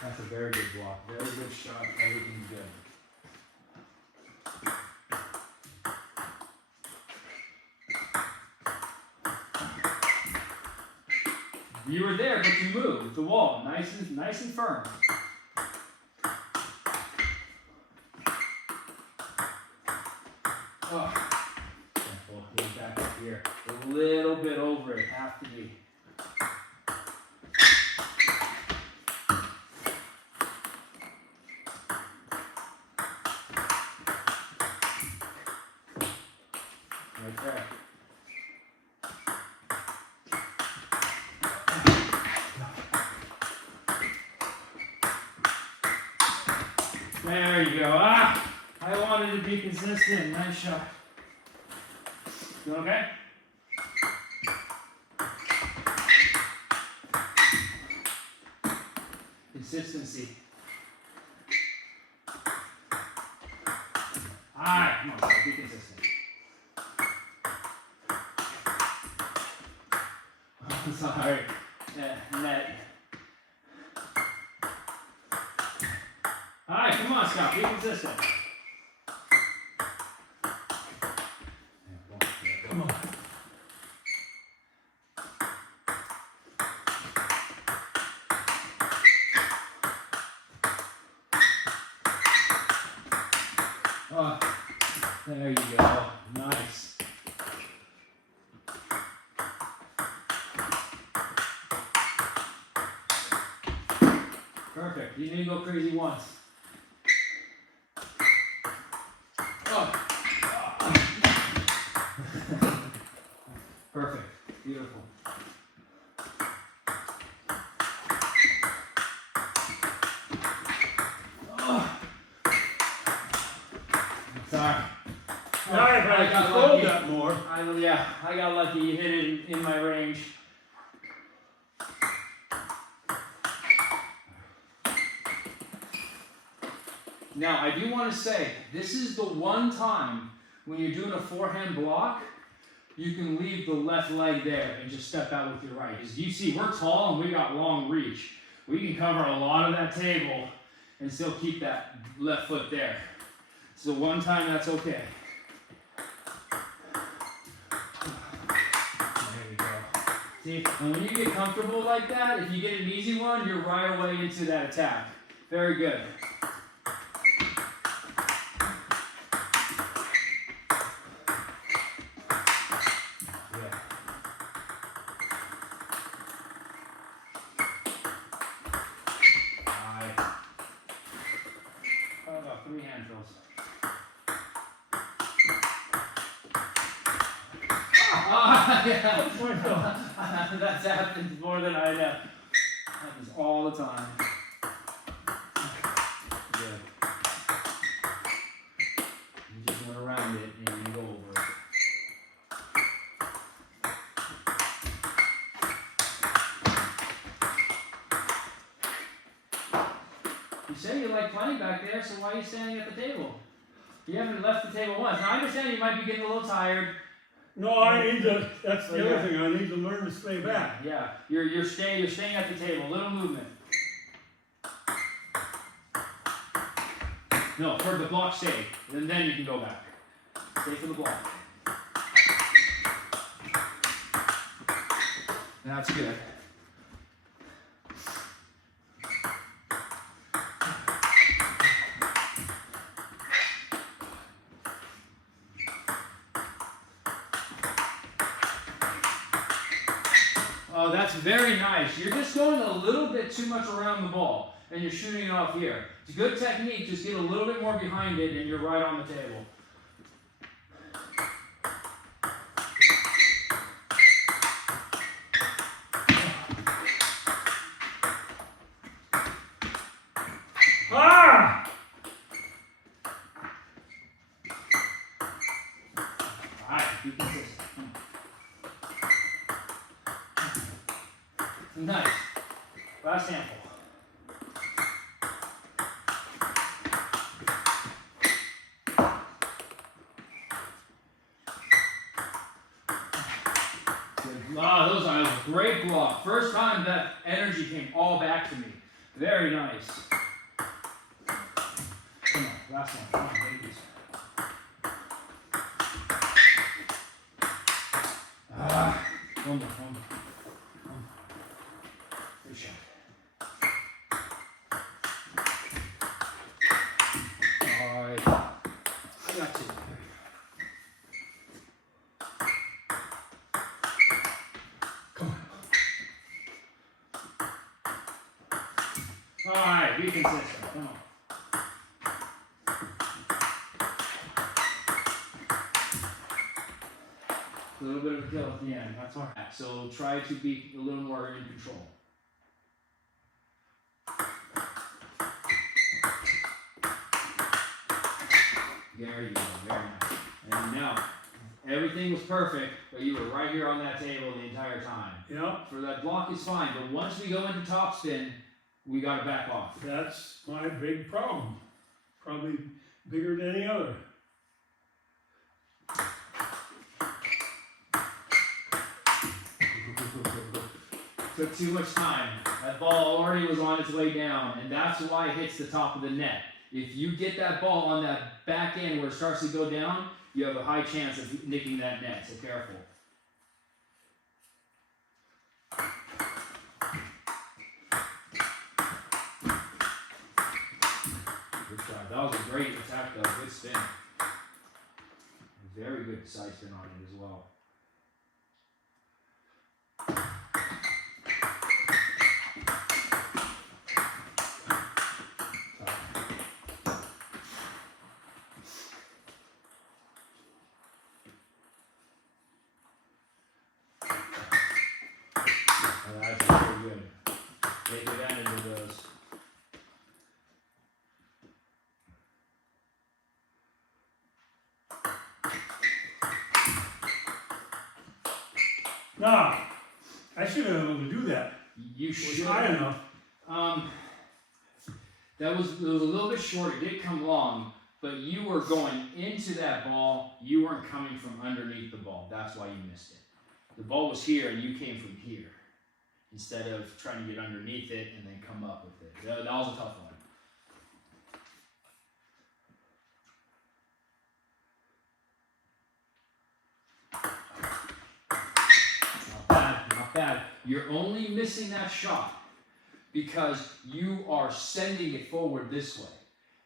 That's a very good block. Very good shot. Everything's good. You were there, but you moved the wall, nice and firm. Oh, careful. Get back up here. A little bit over it. Have to be. Right there. There you go. Ah! I wanted to be consistent. Nice shot. You okay? Consistency. Alright, come on, be consistent. I'm sorry. Net. Alright, come on, Scott, be consistent. Come on. Oh, there you go. Nice. Perfect. You need to go crazy once. Oh. Perfect. Beautiful. Oh. Sorry. Now if I got controlled lucky. that more. I got lucky. You hit it in my range. Now, I do want to say, this is the one time when you're doing a forehand block, you can leave the left leg there and just step out with your right. As you see, we're tall and we got long reach. We can cover a lot of that table and still keep that left foot there. So one time that's okay. There we go. See, and when you get comfortable like that, if you get an easy one, you're right away into that attack. Very good. Three hand drills. Yeah. That's happened more than I know. Happens all the time. Good. You just went around it and you go over it. You say you like playing back there, so why are you standing at the table? You haven't left the table once. Now I understand you might be getting a little tired. No, I need to, that's the other thing, I need to learn to stay back. Yeah, you're staying at the table. Little movement. No, for the block stay. And then you can go back. Stay for the block. That's good. Oh, that's very nice. You're just going a little bit too much around the ball, and you're shooting it off here. It's a good technique. Just get a little bit more behind it, and you're right on the table. Ah! All right, be consistent. Nice. Last handful. Ah, those are a great block. First time that energy came all back to me. Very nice. Come on, last one. Come on, babies. Ah, one more. Good shot. All right. I got two. Come on. All right, be consistent. Come on. A little bit of a kill at the end. That's all right. So try to be a little more in control. There you go. Very nice. And now, everything was perfect, but you were right here on that table the entire time. Yep, For that block is fine, but once we go into topspin, we got to back off. that's my big problem. Probably bigger than any other. Took too much time. That ball already was on its way down, and that's why it hits the top of the net. If you get that ball on that back end where it starts to go down, you have a high chance of nicking that net, so careful. Good shot. That was a great attack though, good spin. Very good side spin on it as well. good. Take advantage of those. Nah, I should have been able to do that. You It was should. high enough. It was a little bit short. It did come long, but you were going into that ball. You weren't coming from underneath the ball. That's why you missed it. The ball was here, and you came from here instead of trying to get underneath it and then come up with it. That was a tough one. Not bad, not bad. You're only missing that shot because you are sending it forward this way.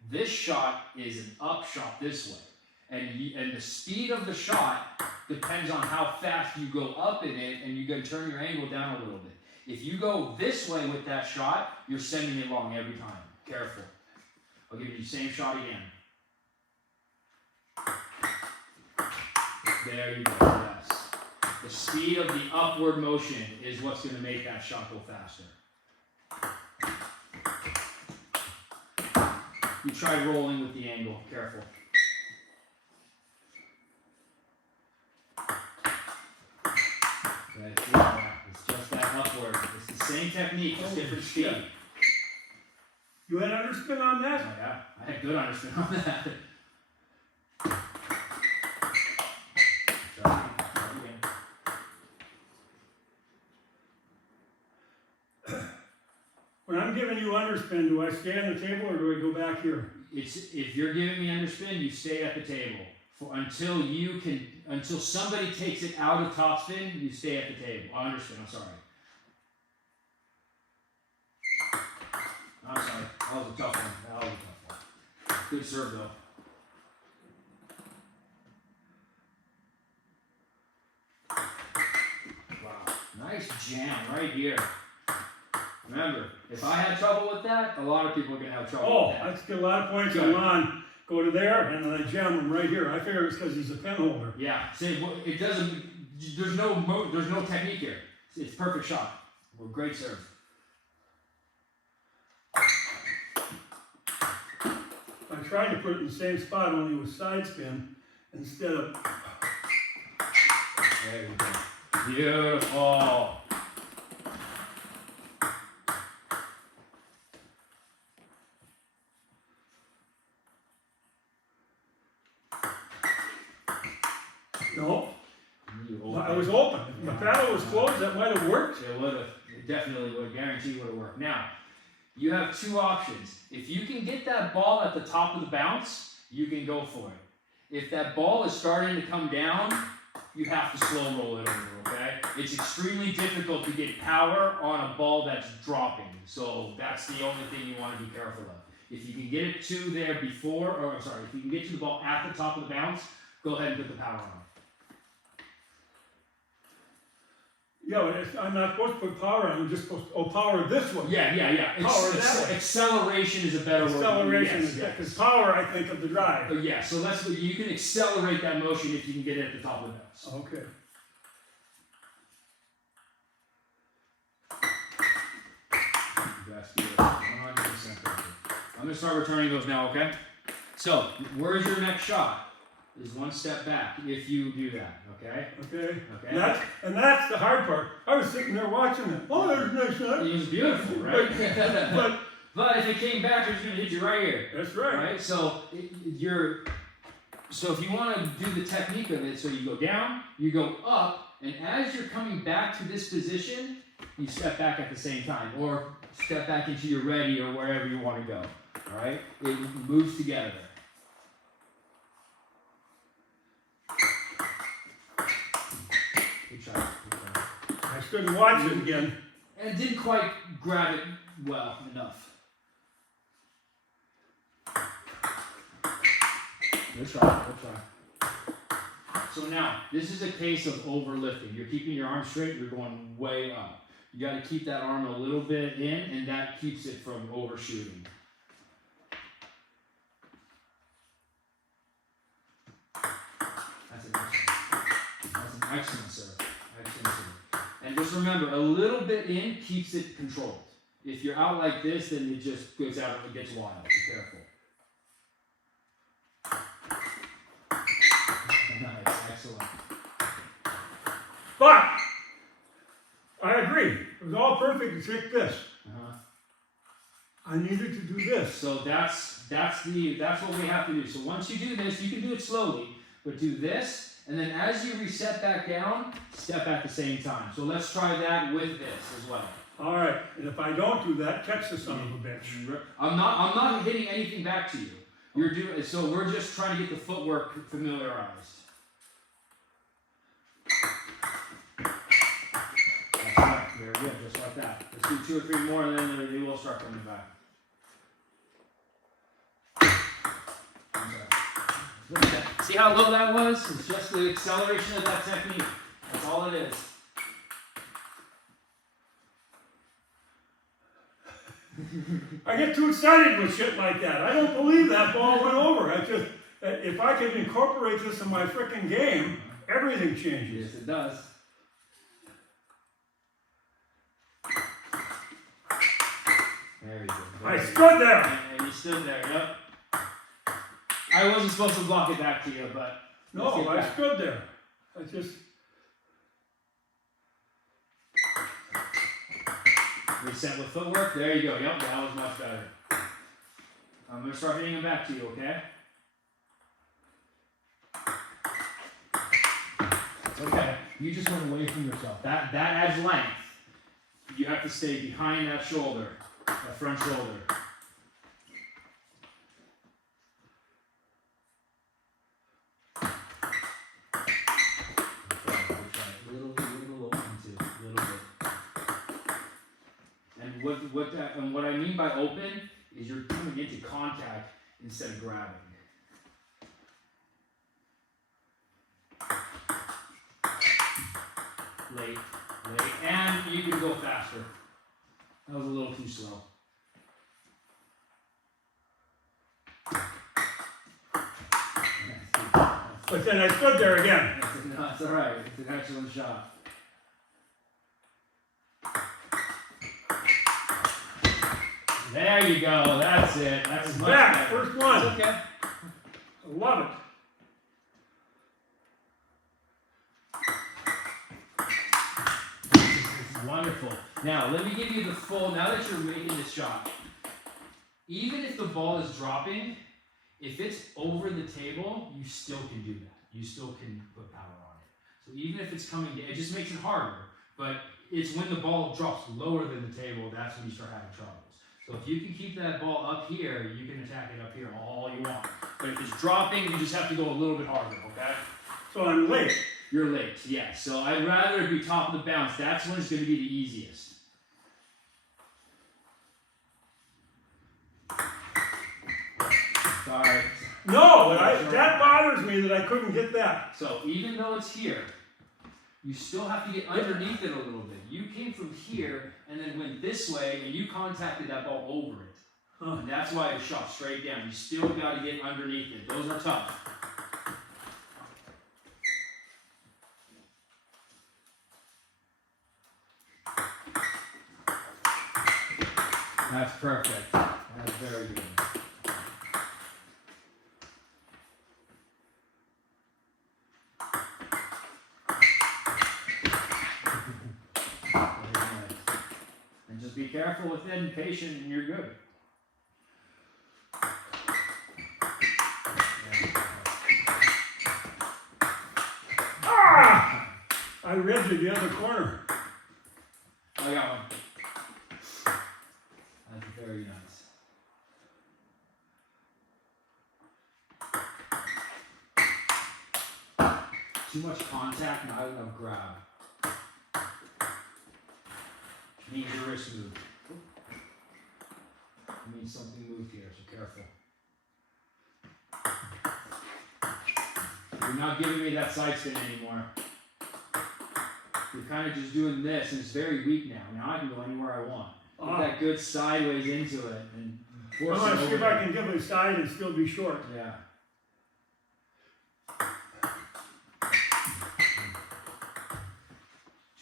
This shot is an up shot this way. And the speed of the shot depends on how fast you go up in it, and you can turn your angle down a little bit. If you go this way with that shot, you're sending it wrong every time. Careful. I'll give you the same shot again. There you go, yes. The speed of the upward motion is what's going to make that shot go faster. You try rolling with the angle, careful. Yeah, it's just that upward. It's the same technique, just different speed. Shit. You had underspin on Oh, that? yeah, I had good underspin on that. Try again. When I'm giving you underspin, do I stay on the table or do I go back here? If you're giving me underspin, you stay at the table. Until somebody takes it out of topspin, you stay at the table. Underspin, I'm sorry. I'm sorry, that was a tough one. Good serve though. Wow, nice jam right here. Remember, if I had trouble with that, a lot of people are going to have trouble Oh, with that. let's get a lot of points Good. on. Go to there, and then I jam him right here. I figure it's because he's a pen holder. Yeah, see, it doesn't, there's no technique here. It's perfect shot. Well, great serve. I tried to put it in the same spot, only with side spin instead of. There we go. Beautiful. No, You I was open. If my paddle was closed, that might have worked. It would have. It definitely would have. Guaranteed would have worked. Now, you have two options. If you can get that ball at the top of the bounce, you can go for it. If that ball is starting to come down, you have to slow roll it over, okay? It's extremely difficult to get power on a ball that's dropping. So that's the only thing you want to be careful of. If you can get it to there before, or I'm sorry, if you can get to the ball at the top of the bounce, go ahead and put the power on. Yeah, but I'm not supposed to put power on. I'm just supposed to, power this one. Yeah. Power that way. Acceleration is a better word. Acceleration Yes, is yes. because power, I think, of the drive. Yeah, so that's what you can accelerate that motion if you can get it at the top of the bounce. Okay. That's beautiful. 100% perfect. I'm gonna start returning those now, okay? So, where's your next shot? Is one step back if you do that, okay? Okay. Okay. That's the hard part. I was sitting there watching it. Oh, there's a nice shot. It was beautiful, right? But But if it came back, it's gonna hit you right here. that's right. Right? So so if you want to do the technique of it, so you go down, you go up, and as you're coming back to this position, you step back at the same time, or step back into your ready or wherever you want to go. All right? It moves together. Good try. I stood and watched it again. And didn't quite grab it well enough. Good try. So now, this is a case of overlifting. You're keeping your arm straight, you're going way up. You got to keep that arm a little bit in, and that keeps it from overshooting. That's an excellent serve. Excellent serve. And just remember, a little bit in keeps it controlled. If you're out like this, then it just goes out and it gets wild. Be careful. Nice, excellent. But I agree. It was all perfect except this. I needed to do this. So that's what we have to do. So once you do this, you can do it slowly, but do this, and then as you reset back down, step at the same time. So let's try that with this as well. All right. And if I don't do that, catch the son of a bitch. I'm not hitting anything back to you. You're doing so. We're just trying to get the footwork familiarized. That's right. Very good. Just like that. Let's do 2 or 3 more, and then they will start coming back. See how low that was? It's just the acceleration of that technique. That's all it is. I get too excited with shit like that. I don't believe that ball went over. I just, if I could incorporate this in my frickin' game, everything changes. Yes, it does. There you go. I stood there. And you stood there, yep. I wasn't supposed to block it back to you, but No, I stood there. I just, reset with footwork. There you go. Yep, that was much better. I'm gonna start hitting them back to you, okay? It's okay. You just went away from yourself. That adds length. You have to stay behind that shoulder, that front shoulder. And what I mean by open is you're coming into contact instead of grabbing. Late, and you can go faster. That was a little too slow. but then I stood there again. No, it's all right. It's an excellent shot. There you go. That's it. That's much Back, better. first one. It's okay. I love it. It's wonderful. Now, let me give you the full, now that you're making this shot, even if the ball is dropping, if it's over the table, you still can do that. You still can put power on it. So even if it's coming down, it just makes it harder. But it's when the ball drops lower than the table, that's when you start having troubles. So if you can keep that ball up here, you can attack it up here all you want. But if it's dropping, you just have to go a little bit harder, okay? So I'm late. You're late, yes. So I'd rather it be top of the bounce. That's when it's going to be the easiest. Sorry. No, that bothers me that I couldn't get that. So even though it's here, you still have to get underneath it a little bit. You came from here and then went this way and you contacted that ball over it. And that's why it shot straight down. You still got to get underneath it. Those are tough. That's perfect. That's very good. And just be careful with it and patient and you're good. Ah! I read you the other corner. I got one. That's very nice. Too much contact, not enough grab. Means your wrist moved. It means something moved here, so careful. You're not giving me that side spin anymore. You're kind of just doing this, and it's very weak now. Now I can go anywhere I want. Put that good sideways into it, and I'm force going it to see if over. I can give it a side and still be short. Yeah.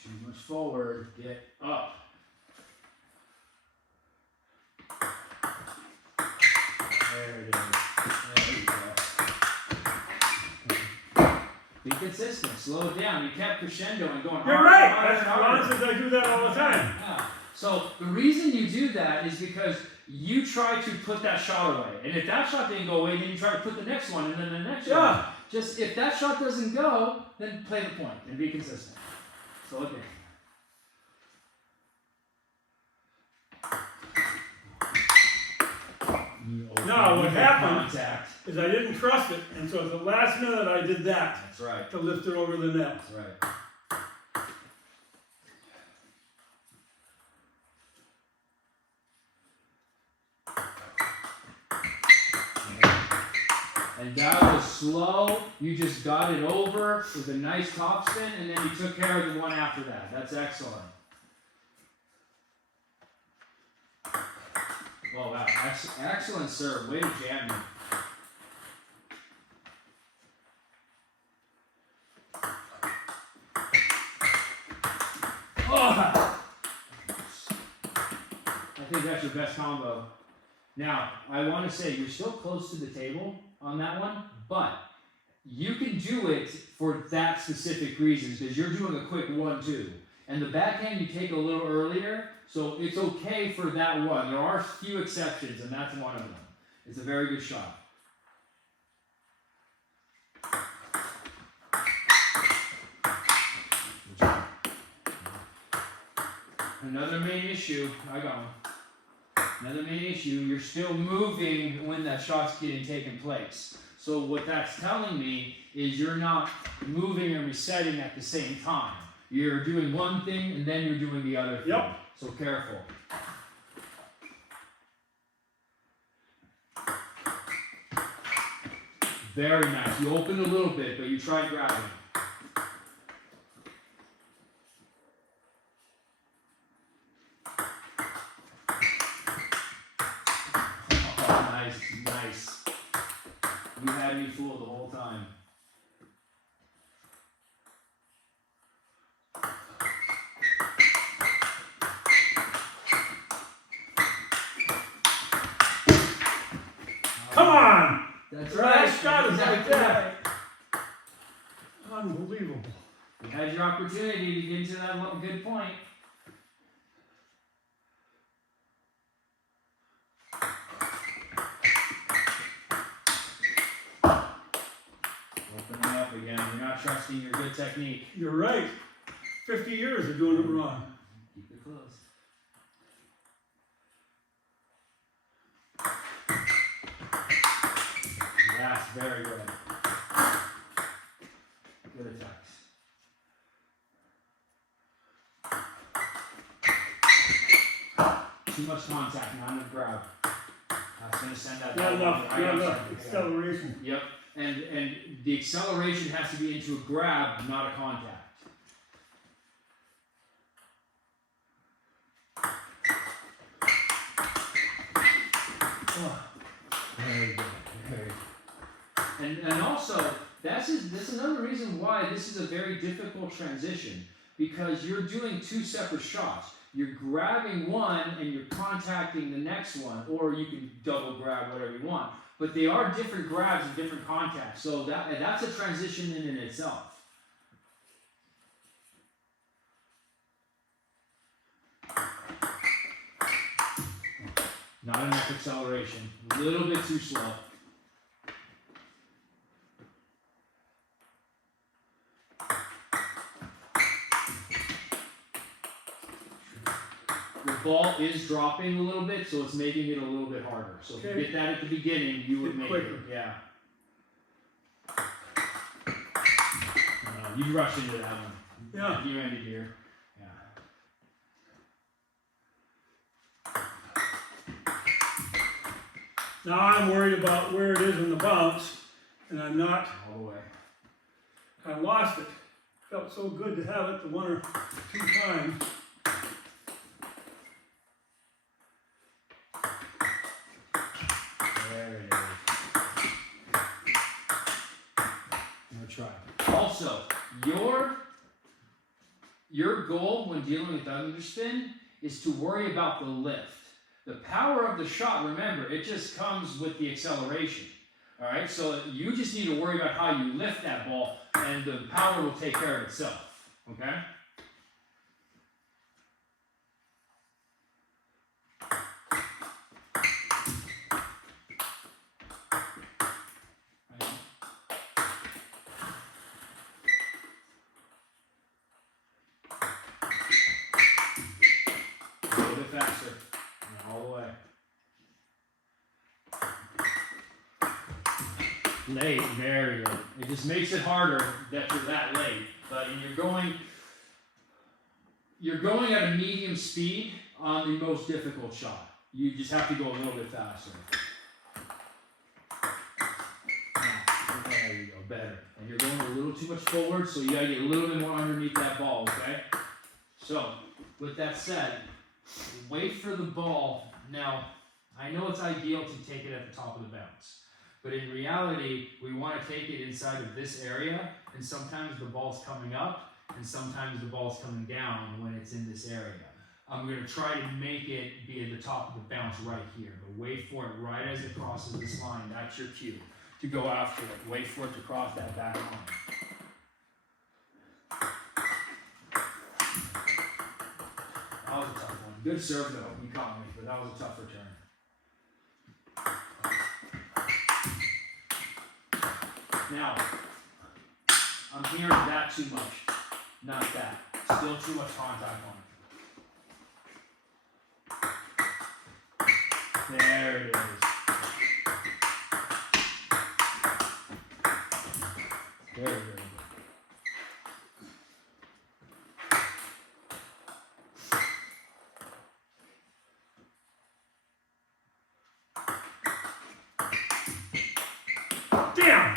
Too much lunge forward, get up. There it is. There you go. Be consistent. Slow it down. You kept crescendo and going You're harder, right. harder, That's harder. Ron says I do that all the time. Yeah. So the reason you do that is because you try to put that shot away. And if that shot didn't go away, then you try to put the next one and then the next one. Yeah. Just if that shot doesn't go, then play the point and be consistent. Slow it down. Now, what happened Contact. is I didn't trust it, and so at the last minute I did that That's right. to lift it over the net. That's right. And that was slow. You just got it over with a nice topspin, and then you took care of the one after that. That's excellent. Oh, wow. Excellent serve. Way to jam me. Oh! I think that's your best combo. Now, I want to say you're still close to the table on that one, but you can do it for that specific reason because you're doing a quick 1-2. And the backhand you take a little earlier, so it's okay for that one. There are a few exceptions, and that's one of them. It's a very good shot. Another main issue, I got one. Another main issue, you're still moving when that shot's getting taken place. So what that's telling me is you're not moving and resetting at the same time. You're doing one thing and then you're doing the other thing. Yep. So careful. Very nice. You open a little bit, but you try grabbing. Oh, nice, nice. You had me fooled the whole time. Come on! That's Last shot is Exactly like that. right. Unbelievable. You had your opportunity to get to that good point. Opening up again. You're not trusting your good technique. You're right. 50 years of doing it wrong. Keep it close. That's very good. Good attacks. Too much contact, not enough grab. I was gonna send that. Not enough, I not gotta enough send it. acceleration. Yep, and the acceleration has to be into a grab, not a contact. Oh, Very good, very good. And also, that's another reason why this is a very difficult transition, because you're doing two separate shots. You're grabbing one and you're contacting the next one, or you can double grab, whatever you want. But they are different grabs and different contacts, so that's a transition in and itself. Not enough acceleration, a little bit too slow. The ball is dropping a little bit, so it's making it a little bit harder. So if you Okay. get that at the beginning, you would Get make quicker. it. Yeah. You rushed into that one. Yeah. You ended here. Yeah. Now I'm worried about where it is in the bounce, and I'm not. All the way. I lost it. Felt so good to have it the one or two times. There it is. I'm gonna try. Also, your goal when dealing with underspin is to worry about the lift. The power of the shot, remember, it just comes with the acceleration. All right, so you just need to worry about how you lift that ball, and the power will take care of itself. Okay? A little bit faster. And all the way. Late, very late. It just makes it harder that you're that late. But you're going at a medium speed on the most difficult shot. You just have to go a little bit faster. Now, there you go, better. And you're going a little too much forward, so you gotta get a little bit more underneath that ball, okay? So, with that said, wait for the ball. Now, I know it's ideal to take it at the top of the bounce, but in reality, we want to take it inside of this area, and sometimes the ball's coming up, and sometimes the ball's coming down when it's in this area. I'm going to try to make it be at the top of the bounce right here, but wait for it right as it crosses this line. That's your cue to go after it. Wait for it to cross that back line. That was a tough one. Good serve though, you caught me, but that was a tough return. Now, I'm hearing that too much, not that. Still too much contact on it. There it is. Very, very good. Damn!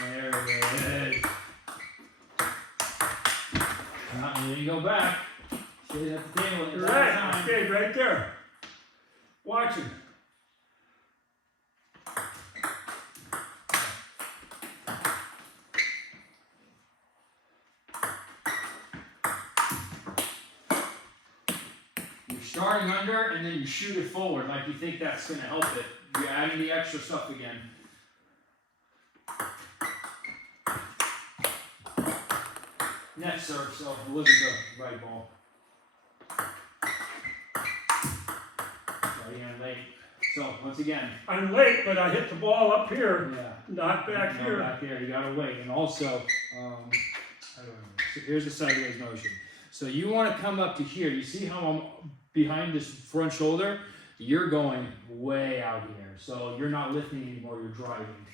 There it is. And then you go back. Stay at the table at the Right, time. okay, right there. Watching. You're starting under and then you shoot it forward like you think that's going to help it. You're adding the extra stuff again. Net serve, so it wasn't the right ball. Right in late. So, once again. I'm late, but I hit the ball up here, Yeah. not back No, here. back here, you gotta wait. And also, I don't know. So here's the sideways motion. So you want to come up to here. You see how I'm behind this front shoulder? You're going way out here. So you're not lifting anymore, you're driving.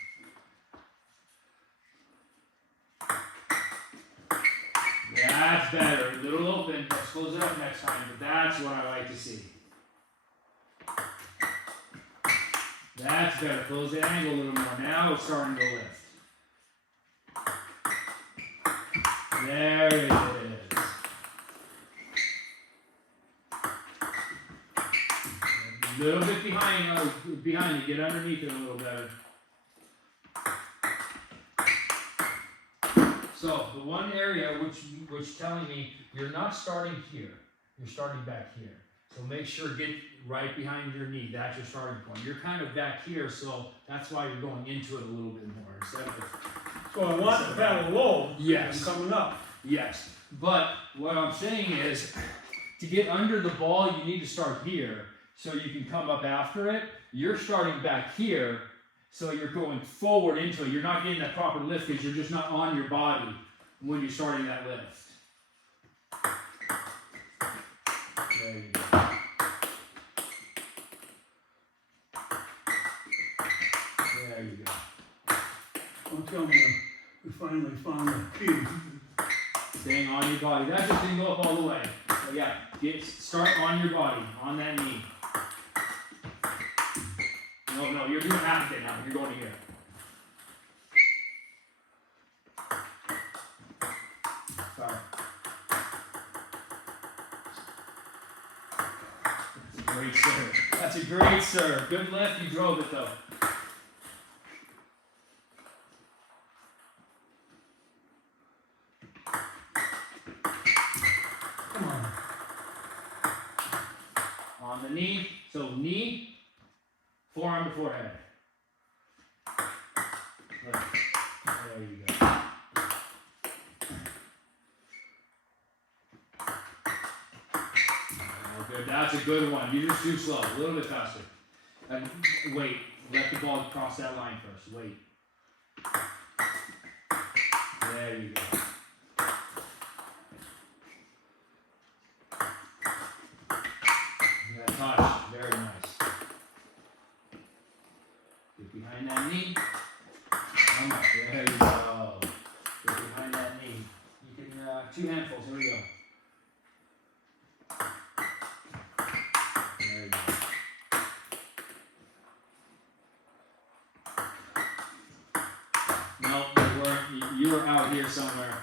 That's better. A little open. Let's close it up next time, but that's what I like to see. That's better. Close the angle a little more. Now it's starting to lift. There it is. A little bit behind you. Get underneath it a little better. So the one area which telling me you're not starting here, you're starting back here. So make sure get right behind your knee. That's your starting point. You're kind of back here, so that's why you're going into it a little bit more instead of. So I want the paddle low. Yes. I'm coming up. Yes, but what I'm saying is, to get under the ball, you need to start here, so you can come up after it. You're starting back here, so you're going forward into it. You're not getting that proper lift because you're just not on your body when you're starting that lift. There you go. There you go. Don't tell me we finally found the key. Staying on your body. That just didn't go up all the way. So yeah, start on your body, on that knee. No, you're doing half of it now. You're going to here. Sorry. That's a great serve. That's a great serve. Good lift. You drove it though. On the knee. So knee, forearm to forehead. There you go. Oh, good. That's a good one. You're just too slow. A little bit faster. And wait. Let the ball cross that line first. Wait. There you go. That touch. Very nice. Get behind that knee. Come up. There you go. Get behind that knee. You can, 2 handfuls. Here we go. There you go. No, you were out here somewhere.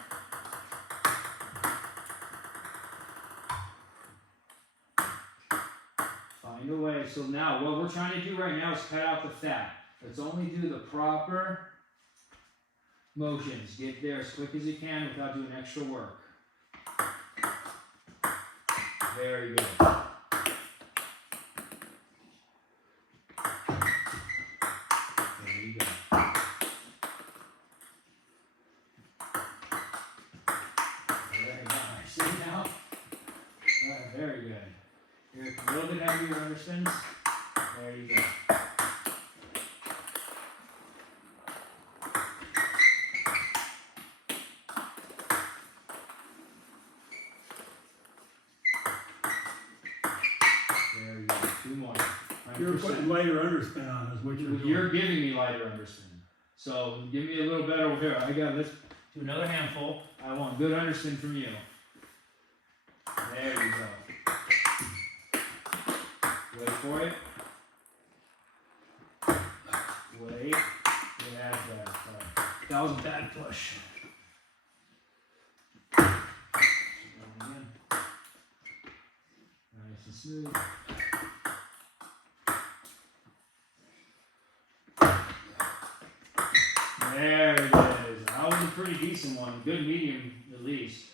Find a way. So now, what we're trying to do right now is cut out the fat. Let's only do the proper motions. Get there as quick as you can without doing extra work. Very good. There you go. Very nice. See now? Very good. You're a little bit heavier underspins. There you go. There you go. 2 more. 100%. You're putting lighter underspin on is what you're doing. You're giving me lighter underspin. So give me a little better over here. I got, let's do another handful. I want good underspin from you. There you go. Wait for it. Wait. Yeah, that's better. Sorry. That was a bad push. Again. Nice and smooth. There it is. That was a pretty decent one. Good medium, at least.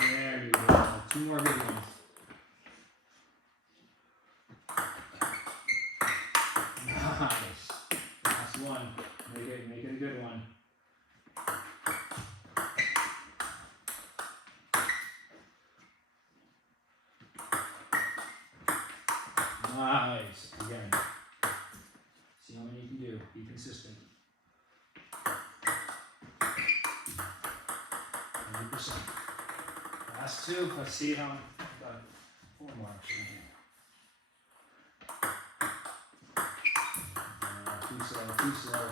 There you go. 2 more good ones. Nice. Last one. Make it a good one. Nice. Again. See how many you can do. Be consistent. 100%. Last 2. Let's see how. Got 4 more actually. Too slow. Too slow.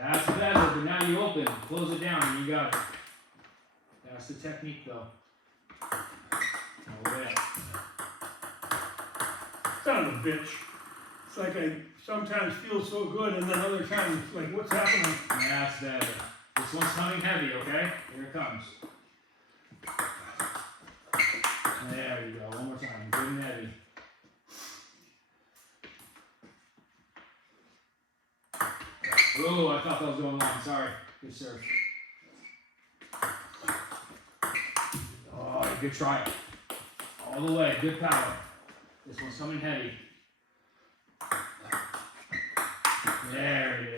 That's better, but now you open. Close it down and you got it. That's the technique though. Oh, yeah. Son of a bitch. It's like I sometimes feel so good and then other times it's like, what's happening? That's better. This one's coming heavy, okay? Here it comes. There you go. One more time. Good and heavy. Ooh, I thought that was going long. Sorry. Good serve. Oh, good try. All the way. Good power. This one's coming heavy. There it